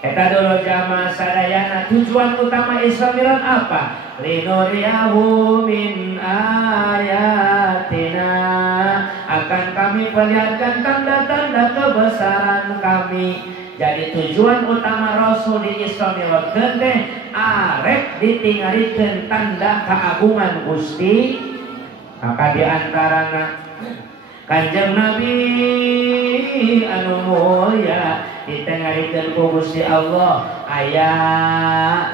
Eta dulu jamaah sadayana tujuan utama Isra Mi'raj apa? Linuriyahu min ayatina, akan kami perlihatkan tanda-tanda kebesaran kami. Jadi tujuan utama Rasul di Isra Mi'raj teh arek ditingalikeun tanda keagungan Gusti. Maka di antarana Kanjeng Nabi anu mulya ditingalikeun ku Gusti Allah aya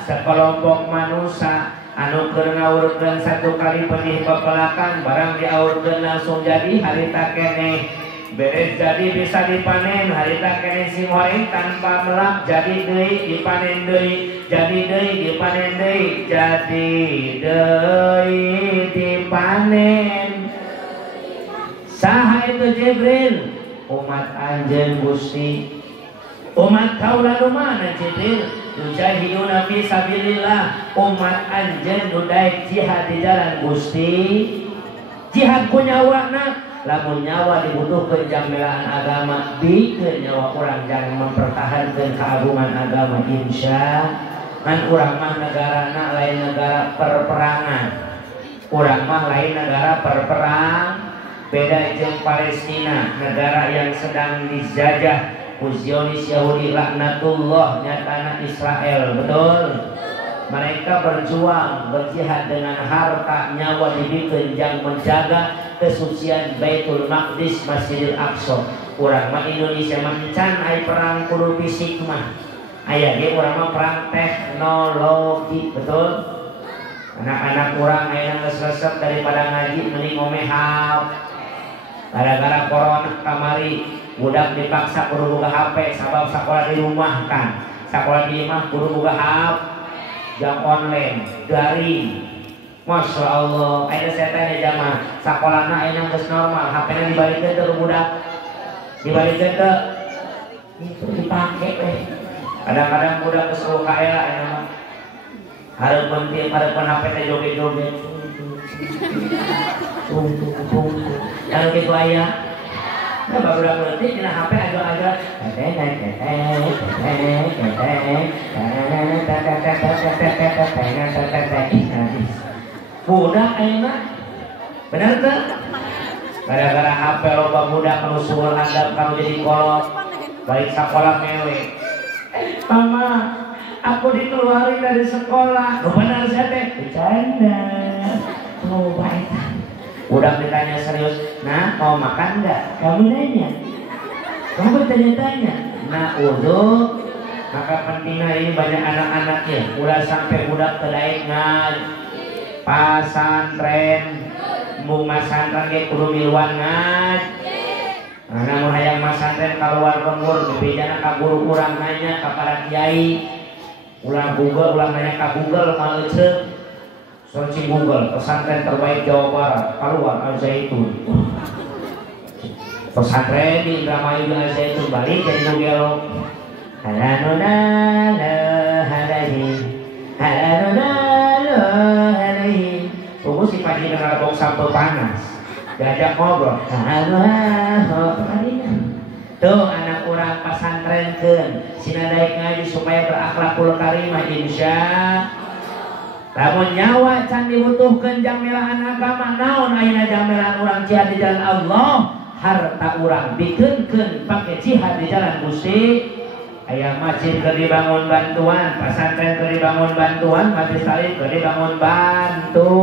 sekelompok manusia anu keur ngawurkeun satu kali penih pepelakan barang diawurkeun langsung jadi harita keneh beres jadi bisa dipanen harita keneh sing goreng tanpa melak jadi deui dipanen deui jadi deui dipanen deui jadi deui dipanen. Saha itu Jibril? Umat anjeun Gusti. Umat kaula nu mana Jibril? Yujahiduna fi sabilillah, umat anjeun nu daek jihad di jalan Gusti. Jihad ku nyawana, lamun nyawa dibutuhkeun jang belaan agama, bikeun nyawa urang jang mempertahankeun keagungan agama insya. Kan urang mah negarana lain negara perperangan. Urang mah lain negara perperang. Beda jeung Palestina, negara yang sedang dijajah Zionis Yahudi laknatullah nyatana Israel, betul. Mereka berjuang berjihad dengan harta nyawa dibikeun jang menjaga kesucian Baitul Maqdis Masjidil Aqsa. Urang mah Indonesia mah can aya perang kudu fisik mah. Aya ge urang mah perang teknologi, betul. Anak-anak urang aya geus resep daripada ngaji mending ngomehap. Gara-gara corona kamari budak dipaksa kudu boga HP sabab sekolah di rumah kan. Sekolah di rumah kudu boga HP jam online daring. Masya Allah, ayeuna saya teh jamaah sakolahna ayeuna geus normal, HP-na dibalikeun teh budak. Dibalikeun teh itu dipake teh. Kadang-kadang budak geus UKL ayeuna mah. Hareupeun tieu hareupeun HP teh joget-joget. Kalau gitu ayah, nah baru udah berhenti, kena HP aja. Budak ayeuna, bener tuh? Gara-gara HP loba budak kalau suul handap kalau jadi kolot, baik sekolah mewek. Mama, aku dikeluarin dari sekolah. Benar saya teh, bercanda. Oh baik. Udah ditanya serius, nah mau makan nggak? Kamu nanya, kamu bertanya-tanya. Nah maka pentingnya ini banyak anak-anaknya. Udah sampai budak terdaingan pasantren, mung masantren ke kudu miluan Nah, namun hayang masantren keluar lembur, bebedana ka guru urang nanya ka para kiai, ulang Google, ulang nanya ka Google malah cek. Searching Google, pesantren terbaik Jawa Barat, keluar Al-Zaitun. Pesantren di Indramayu di Al-Zaitun, balik jadi Nugelo. Halanunalahalaihi. Tunggu si Pak Haji dengan bong sampel panas, diajak ngobrol. Tuh anak orang pesantrenkeun, sinadaik ngaji supaya berakhlakul karimah insya. Namun nyawa can dibutuhkan jamelaan agama naon ayeuna jamelaan urang jihad di jalan Allah, harta urang bikenkeun pake jihad di jalan Gusti. Aya masjid keur dibangun bantuan, pesantren keur dibangun bantuan, majelis taklim keur dibangun bantu.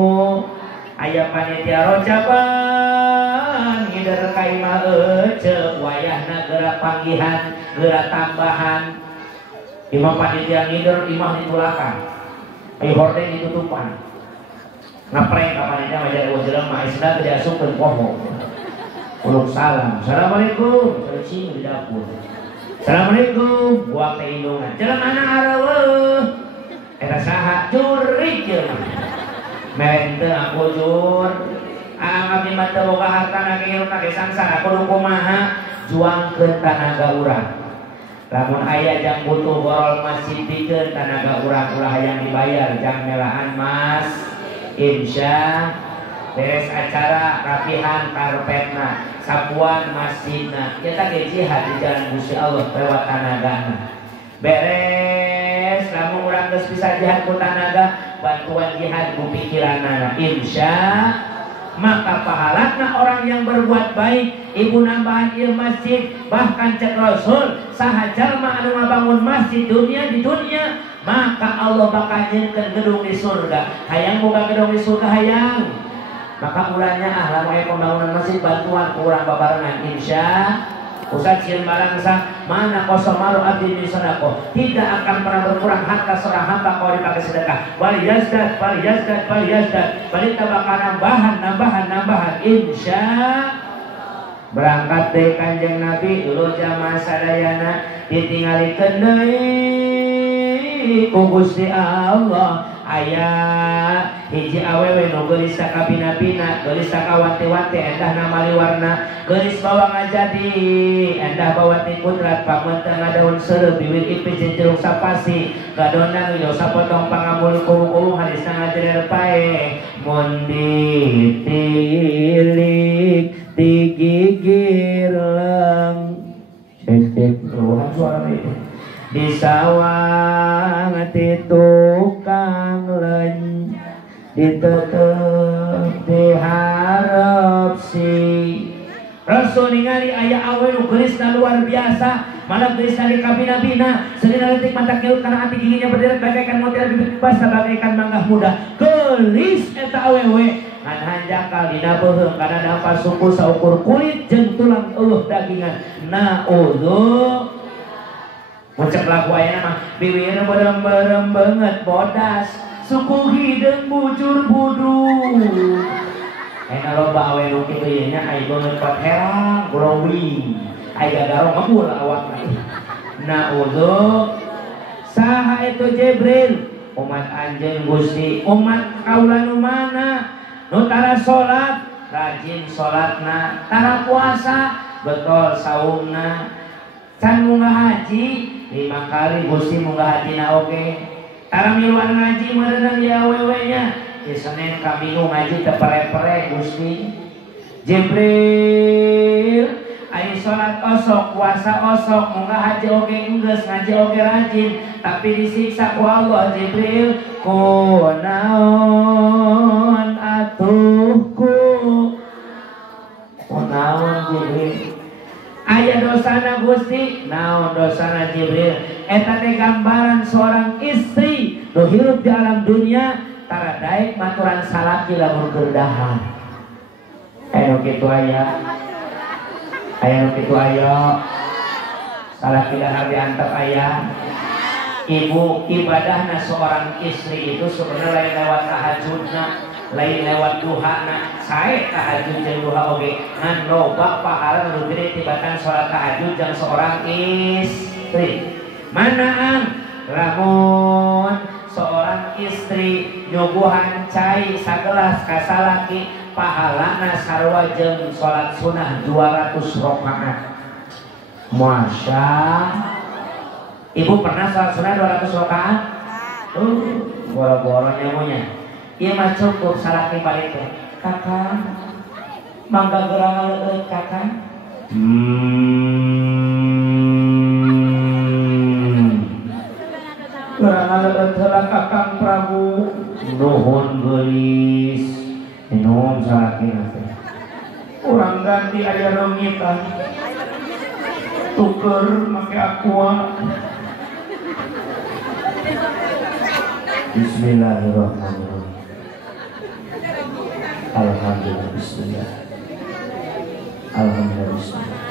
Aya panitia rojaban ngider ka imah ece wayahna geura panggihan, geura tambahan. Imah panitia ngider imah ditulakan. Ayo hordeng ditutupan ngapreng kapannya majar wajalan maisna tidak asup poho uluk salam assalamualaikum cacing di dapur assalamualaikum buang teh indungan jalan mana areueuh eta saha jurik jelema mente aku jur abdi mah teu boga harta nanging kage sangsara kudu kumaha juangkeun tanaga urang. Lamun aya jang butuh borol masjid pikeun tanaga urang ulah hayang dibayar jang melaan mas insya beres acara rapihan karpetna sapuan masjidna kita ge jihad di jalan Gusti Allah lewat tanagana beres lamun urang geus bisa jihad ku tanaga bantuan jihad ku pikiranna insya maka pahalana orang yang berbuat baik ibu nambahan ieu masjid bahkan cek Rasul saha jalma anu ngabangun masjid dunia di dunia maka Allah bakal nyieunkeun gedung di surga. Hayang boga gedung di surga hayang maka ulanya lamun aya pembangunan masjid bantuan ku urang babarengan insya Ustaz sieun barang sah mana kosomaru abdi min sadaqah tidak akan pernah berkurang harta seorang hamba kalau dipakai sedekah wal yazdad balik bakal nambahan insya berangkat dari kanjeng Nabi dulu jamaah sadayana ditinggalikeun deui ku Gusti Allah aya hiji awewe nu geulis sakabina-bina geulis sakawati-wati endah namali warna geulis bawa ngajadi endah bawa ti kudrat pamenteng ngadaun seureub biwit ipis jeung sapasi gadonna nu sapotong pangamul kuwu-kuwu hadisna ngajerer pae mun ditilik digigir leng cek suara itu di sawang ti tukang len ditetep diharap si Rasul ningali aya awe nu geulisna luar biasa malah geulisna di kabina-bina seuneu leutik mata kieu kana hati giginya berderet bagaikan motor bebas bagaikan mangga muda geulis eta awewe ngan hanjakal dina beuheung kana dampa suku saukur kulit jeung tulang eueuh dagingan naudzu muncak lagu ayana mah biwir berem-berem banget bodas suku hideung bujur budu ena loba awe nu kitu ieu nya aya beungeut pot herang glowing aya gagaro mabul awakna naudzu saha itu Jibril umat anjeun Gusti umat kaula nu mana nu tara salat rajin salatna tara puasa betul saumna can munggah haji 5 kali Gusti munggah haji na oge tara miluan ngaji meureun ya awewe nya di Senin ka Minggu ngaji teu pere-pere Gusti Jibril aya salat osok puasa osok munggah haji oge geus ngaji oge rajin tapi disiksa ku Allah Jibril kunaon atuhku kunaon Jibril aya dosana Gusti naon dosana Jibril eta teh gambaran seorang istri nu hirup di alam dunia tara daek maturan salaki lamun keundahan. Aya nu kitu aya. Aya nu kitu aya. Salaki dahar diantep aya. Ibu ibadahna seorang istri itu sebenarnya lain lewat tahajudna, lain lewat duhana. Sae tahajud jeung duha oge ngan loba pahala nu gede tibatan salat tahajud jeung seorang istri. Manaan lamun seorang istri nyuguhan cai sagelas ka salaki pahalana sarua jeung salat sunah 200 rakaat. Masya. Ibu pernah salat sunah 200 rakaat? Boro-boro nyamunya. Ieu mah cukup salaki balik teh. Kakak, mangga gerang leueut kakak. Gerang leueut heula Kakang Prabu. Nuhun geulis. Minum salaki teh. Urang ganti aya reungitan. Tuker make aqua. Bismillahirrahmanirrahim. Alhamdulillah bismillah. Alhamdulillah bismillah.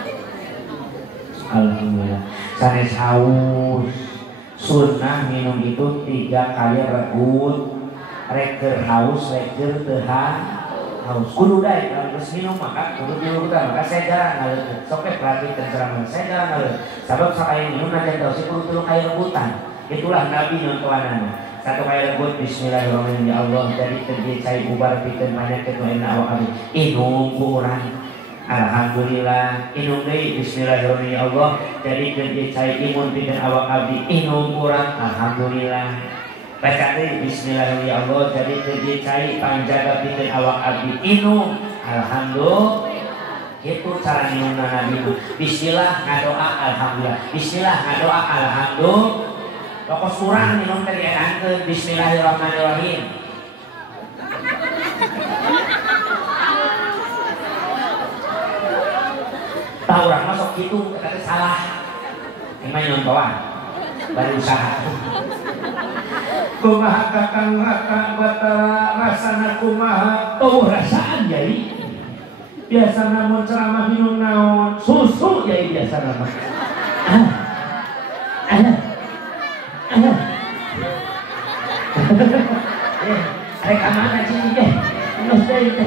Alhamdulillah. Sanes haus. Sunnah minum itu 3 kali regut. Rek haus, rek teu haus. Kudu daek kalau geus minum maka kudu diurutkan. Maka saya jarang ngaleut. Sok perhatikan ceramah. Saya jarang ngaleut. Sabab sakaya minum najan teu kudu tuluy aya rebutan. Itulah Nabi nyontohanana. Satu kali rebut bismillahirrahmanirrahim ya Allah jadi kerja cai bubar pikeun banyak ketu enak awak abi inung kurang alhamdulillah inung deui bismillahirrahmanirrahim ya Allah jadi kerja cai imun pikeun awak abi inung kurang alhamdulillah baca deui bismillahirrahmanirrahim ya Allah jadi kerja cai panjaga pikeun awak abi inung alhamdulillah. Itu cara minumna Nabi itu bismillah ngadoa alhamdulillah bismillah ngadoa alhamdulillah. Pokok surang minum tadi enakeun bismillahirrahmanirrahim. Tahu orang masuk gitu kata salah. Emang nyontohan bari usaha. Kumaha kakang raka batara rasana kumaha rasaan jadi. Biasa namun ceramah minum naon susu jadi biasa nama. Rek amana cing ge. Geus deui teh.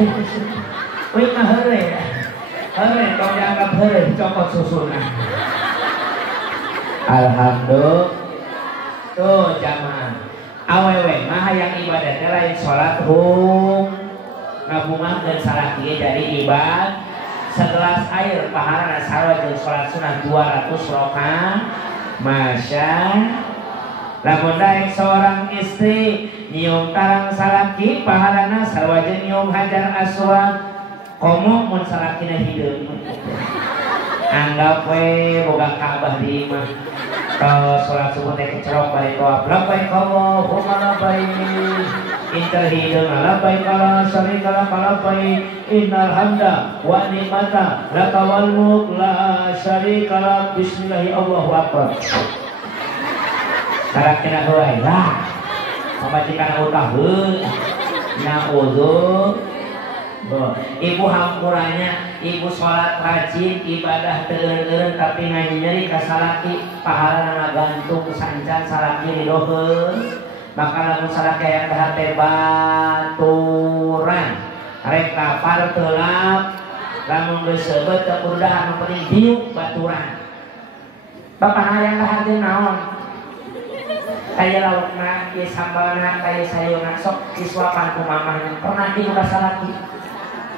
Wih mah heure. Heure tong dianggap heure cokot susuna. Alhamdulillah. Tuh jamaah. Awewe mah hayang ibadatnya lain salat ngabungah dan salaki dari ibadah. Segelas air pahalana sarua jeung salat sunah 200 rakaat. Masya. Lamun daek seorang istri nyium tarang salaki pahalana sarua jeung nyium hajar aswad. Komo mun salakina hideung. Anggap we boga Ka'bah di imah. Kalau salat subuh teh kecerok bari tawaf. Labbaik Allahumma labbaik. Intal hideung labbaik la syarika lak labbaik. Innal hamda wa ni'mata laka wal mulk la syarika lak. Bismillah Allahu akbar. Salakina heuy lah. Pamajikan utah heuh. Na'udzu. Ibu hampurannya, ibu sholat rajin, ibadah teureun tapi nyeri ka salaki, pahalana gantung sancan salaki ridoheun. Maka lamun salaki yang dahar teh baturan, rek kapal teulap, lamun geus seubeut teu kudu dahar nu penting diuk baturan. Bapak hayang dahar teh naon? Kaya laukna, kaya sambalna, kaya sayurna sok disuapan ku mamahna. Pernah diuk ka salaki?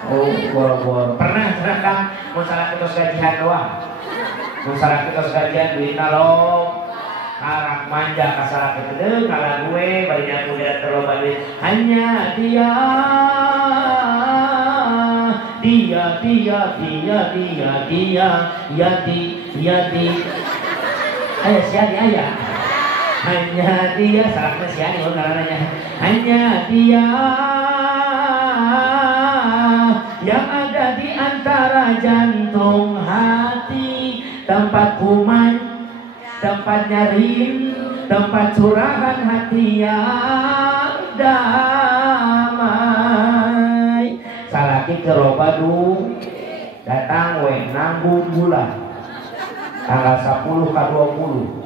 Oh, boro-boro. Pernah serangkang masalah kita gajian doang. Masalah kita gajian duitna lo karak manja kasalah kita deh ngalah gue banyak gue terlalu duit hanya dia ayo siapa ayah hanya dia salahnya siapa nih ngaranya hanya dia yang ada di antara jantung hati, tempat kuman, tempat nyari, tempat curahan hati yang damai salaki ke loba datang we nanggung bulan tanggal 10 ke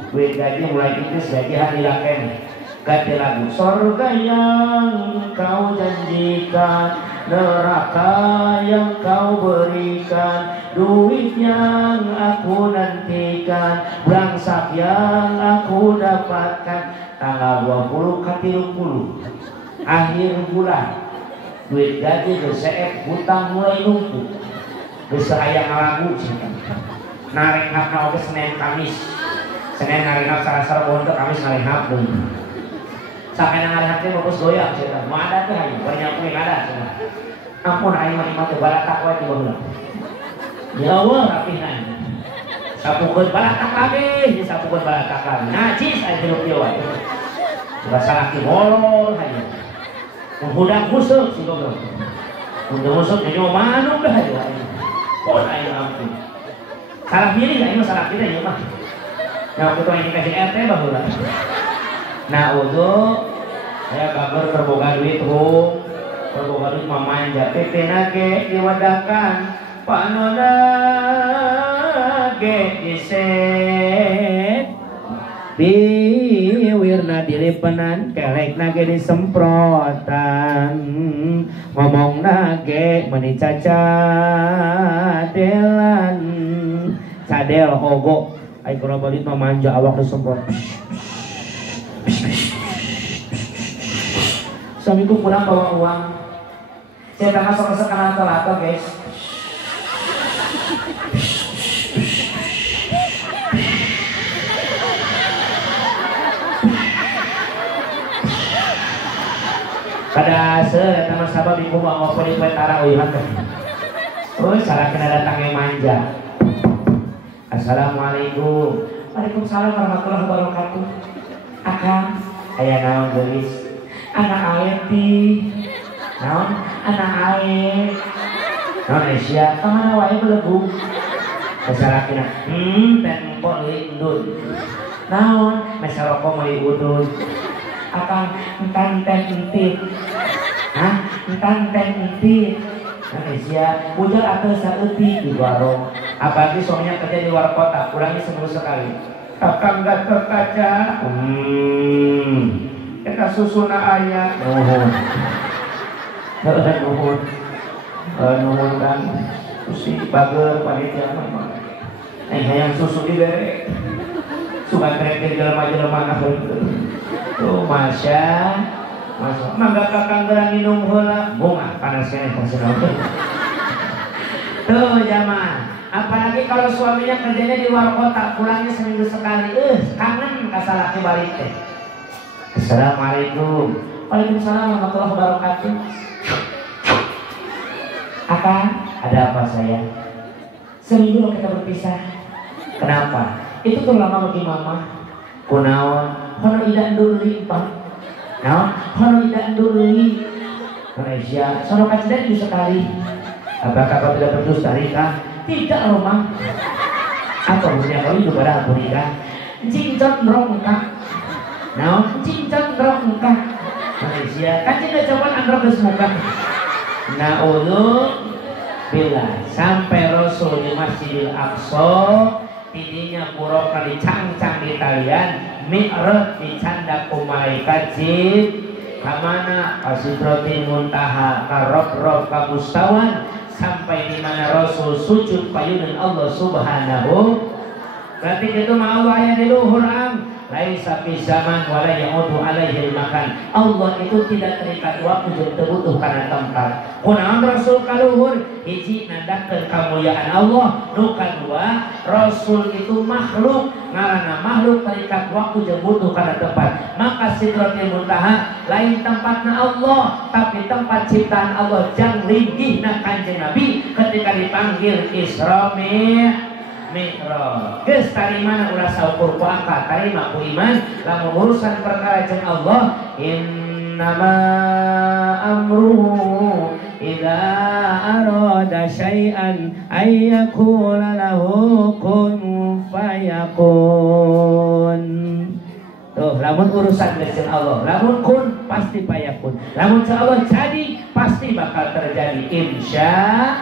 20 duit gaji mulai tipis gaji hari laken ganti lagu sorga yang kau janjikan neraka yang kau berikan duit yang aku nantikan belangsak yang aku dapatkan tanggal 20 ke 30 akhir bulan duit gaji geseek hutang mulai numpuk geus aya ngalagu narek hapna oge Senin Kamis Senin narek sarasara bontot Kamis narek hap deui sakena narek teh bagus goyang cenah mau ada teh aya banyak kuing ada cenah ampun aing mah teh balatak wae ti baheula ya Allah rapihna sapukeun balatak kabeh sapukeun balatak kabeh najis aya hirup ieu wae rasa laki molor hanya menghudang busuk si goblok menghudang busuk nyoba manung dah aja pun aing ampun salah pilih aing salah pilih ya mah nah waktu aing kasih RT baheula nah utuh saya kabar berboga duit berboga duit mamanja tetena ge diwadakan panona ge diset wirna dilipenan kelekna ge disemprotan ngomongna ge meuni cacadelan cadel ogo ai kula balik manja awak disemprot suamiku pulang bawa uang saya tak masuk ke sekarang atau guys kada eta mah sabab ibu mau poe poe tarawih mah. Oh, salah kena datang yang manja. Assalamualaikum. Waalaikumsalam warahmatullahi wabarakatuh. Akang, aya naon geulis? Anak aet ti. Naon? Anak aet. Naon Asia? Kamana wae belegu? Sasalakina. Tempo lindut. Naon? Mesa rokok meuli udud. Akang entan teh entit. Hah? Entan teh entit. Indonesia, ujar atau saeutik di warung. Apalagi suaminya kerja di luar kota, pulangnya seminggu sekali. Akang gak terkaca. Eta susuna aya. Nuhun. Nuhun kan. Si bager panitia mah. Hayang susu dibere. Suka krek jelema-jelema heureun. Tuh Masya mangga kakang gerang minum heula bunga panasnya pasirna tuh jamaah apalagi kalau suaminya kerjanya di luar kota pulangnya seminggu sekali kangen kasalaki balik teh Assalamualaikum Waalaikumsalam warahmatullahi wabarakatuh Akang ada apa sayang seminggu kita berpisah kenapa itu tuh lama bagi mama kunaon hono idak duli pak nah hono idak duli Malaysia sono kacidan itu sekali apakah kau tidak berdusta nikah tidak rumah atau punya kau itu pada aku nikah cincot rongkak nah cincot rongkak Malaysia kacidan coba androk kesemuka nah bila sampai Rasul di Masjidil Aqsa tidinya pura kali cangcang di talian mi'raj dicanda ku malaikat jin kamana kasidratil muntaha karob kabustawan sampai di mana Rasul sujud payunan Allah Subhanahu berarti itu mah Allah aya di luhur laisa fi zaman wala yaudu alaihi makan Allah itu tidak terikat waktu jeung teu butuh kana tempat kunaon Rasul kaluhur hiji nandakeun kamuliaan Allah nu kadua Rasul itu makhluk ngaranna makhluk terikat waktu jeung butuh kana tempat maka sidratil muntaha lain tempatna Allah tapi tempat ciptaan Allah jang linggihna Kanjeng Nabi ketika dipanggil Isra Mi'raj. Geus tarimana ulah saukur ku angka tarima ku iman lamun urusan perkara jeung Allah innama amruhu idza arada syai'an ay yaqula lahu kun fayakun. Tuh, lamun urusan Gusti Allah, lamun kun pasti payakun. Lamun Allah jadi pasti bakal terjadi insya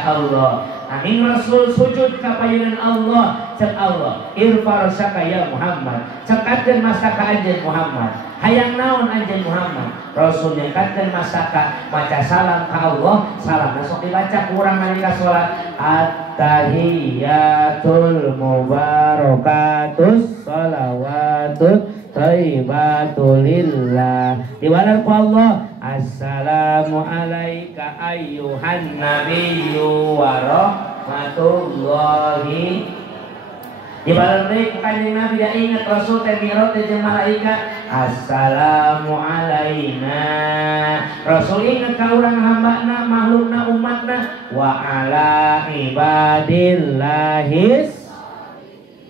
Allah. Amin. Rasul sujud kapayunan Allah, cek Allah irfar saka ya Muhammad, cekakeun masaka anjeun Muhammad, hayang naon anjeun Muhammad. Rasul nyangkatkeun masaka maca salam ka Allah, salam sok dibaca ku urang nalika salat. At-tahiyatul mubarakatus shalawatut thayyibatulillah. Diwalar ku Allah, assalamu alaika ayyuhan nabiyyu wa rahmatullahi. Diwalar deui ku kanjeng Nabi da ingat Rasul teh mi'raj teh jeung malaikat. Assalamu alaina. Rasul ingat ka urang hambana, makhlukna, umatna, wa ala ibadillahis.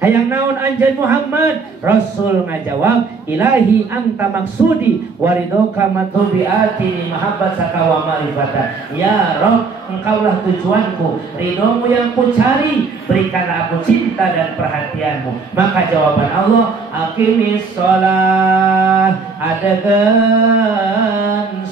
Hayang naon anjeun Muhammad? Rasul ngajawab, ilahi anta maksudi waridoka matubiati mahabbat saka wa ma'rifata. Ya Rabb, engkaulah tujuanku, ridhomu yang ku cari, berikanlah aku cinta dan perhatianmu. Maka jawaban Allah, aqimis sholat, adegan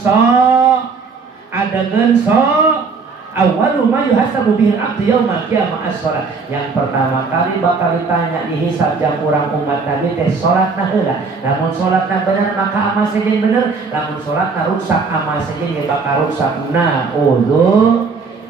awwalu ma yuhasabu bihi al-'abdu yaumal qiyamah as-shalah. Yang pertama kali bakal ditanya dihisab jam urang umat Nabi teh salatna heula. Lamun salatna bener maka amal sejen bener, lamun salatna rusak amal sejen bakal rusak.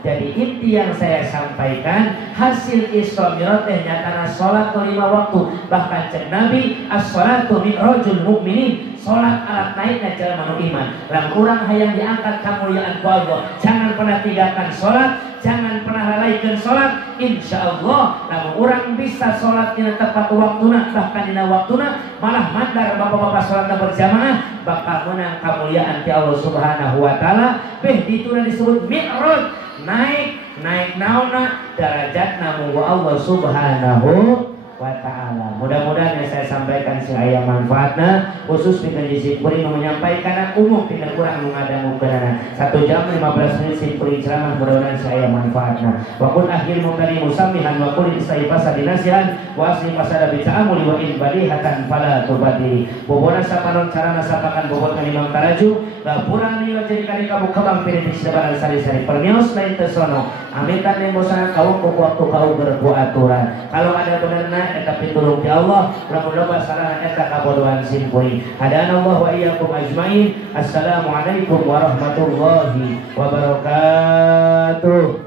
Jadi inti yang saya sampaikan, hasil Isra Mi'raj teh nyatana salat 5 waktu. Bahkan cek Nabi, as-salatu mi'rajul mu'minin, salat alat naikna jelema nu iman. Lamun urang hayang diangkat kamuliaan ku Allah, jangan pernah tinggalkan salat, jangan pernah lalaikan salat. Insyaallah lamun urang bisa salat dina tepat waktuna, bahkan dina waktuna malah mandar bapak-bapak salatna berjamaah, bakal menang kamuliaan ti Allah Subhanahu wa taala. Beh dituna disebut mi'raj, naik nauna derajatna muga Allah Subhanahu wa ta'ala. Mudah-mudahan yang saya sampaikan si aya manfaatna, khusus pikeun disipuri menyampaikan umum pikeun kurang mengadanggukeunana. 1 jam 15 menit simpuri ceramah, mudah-mudahan si aya manfaatna. Wa kun akhir mukari musammihan wa qul isai fasadi nasihan wa asli fasada bi ta'amuli wa in badihatan fala tubati. Bobona sapanon carana sapakan bobot Imam Taraju, gapura nilo jadi kali kamu kebang piring sebaran sari-sari permios lain tersono. Amintan yang bosan kau waktu kau berbuat aturan. Kalau ada benerna eta pitulung ti Allah, mudah-mudahan sarana eta kabodohan simpuri. Hadanallahu wa iyyakum ajmain. Assalamualaikum warahmatullahi wabarakatuh.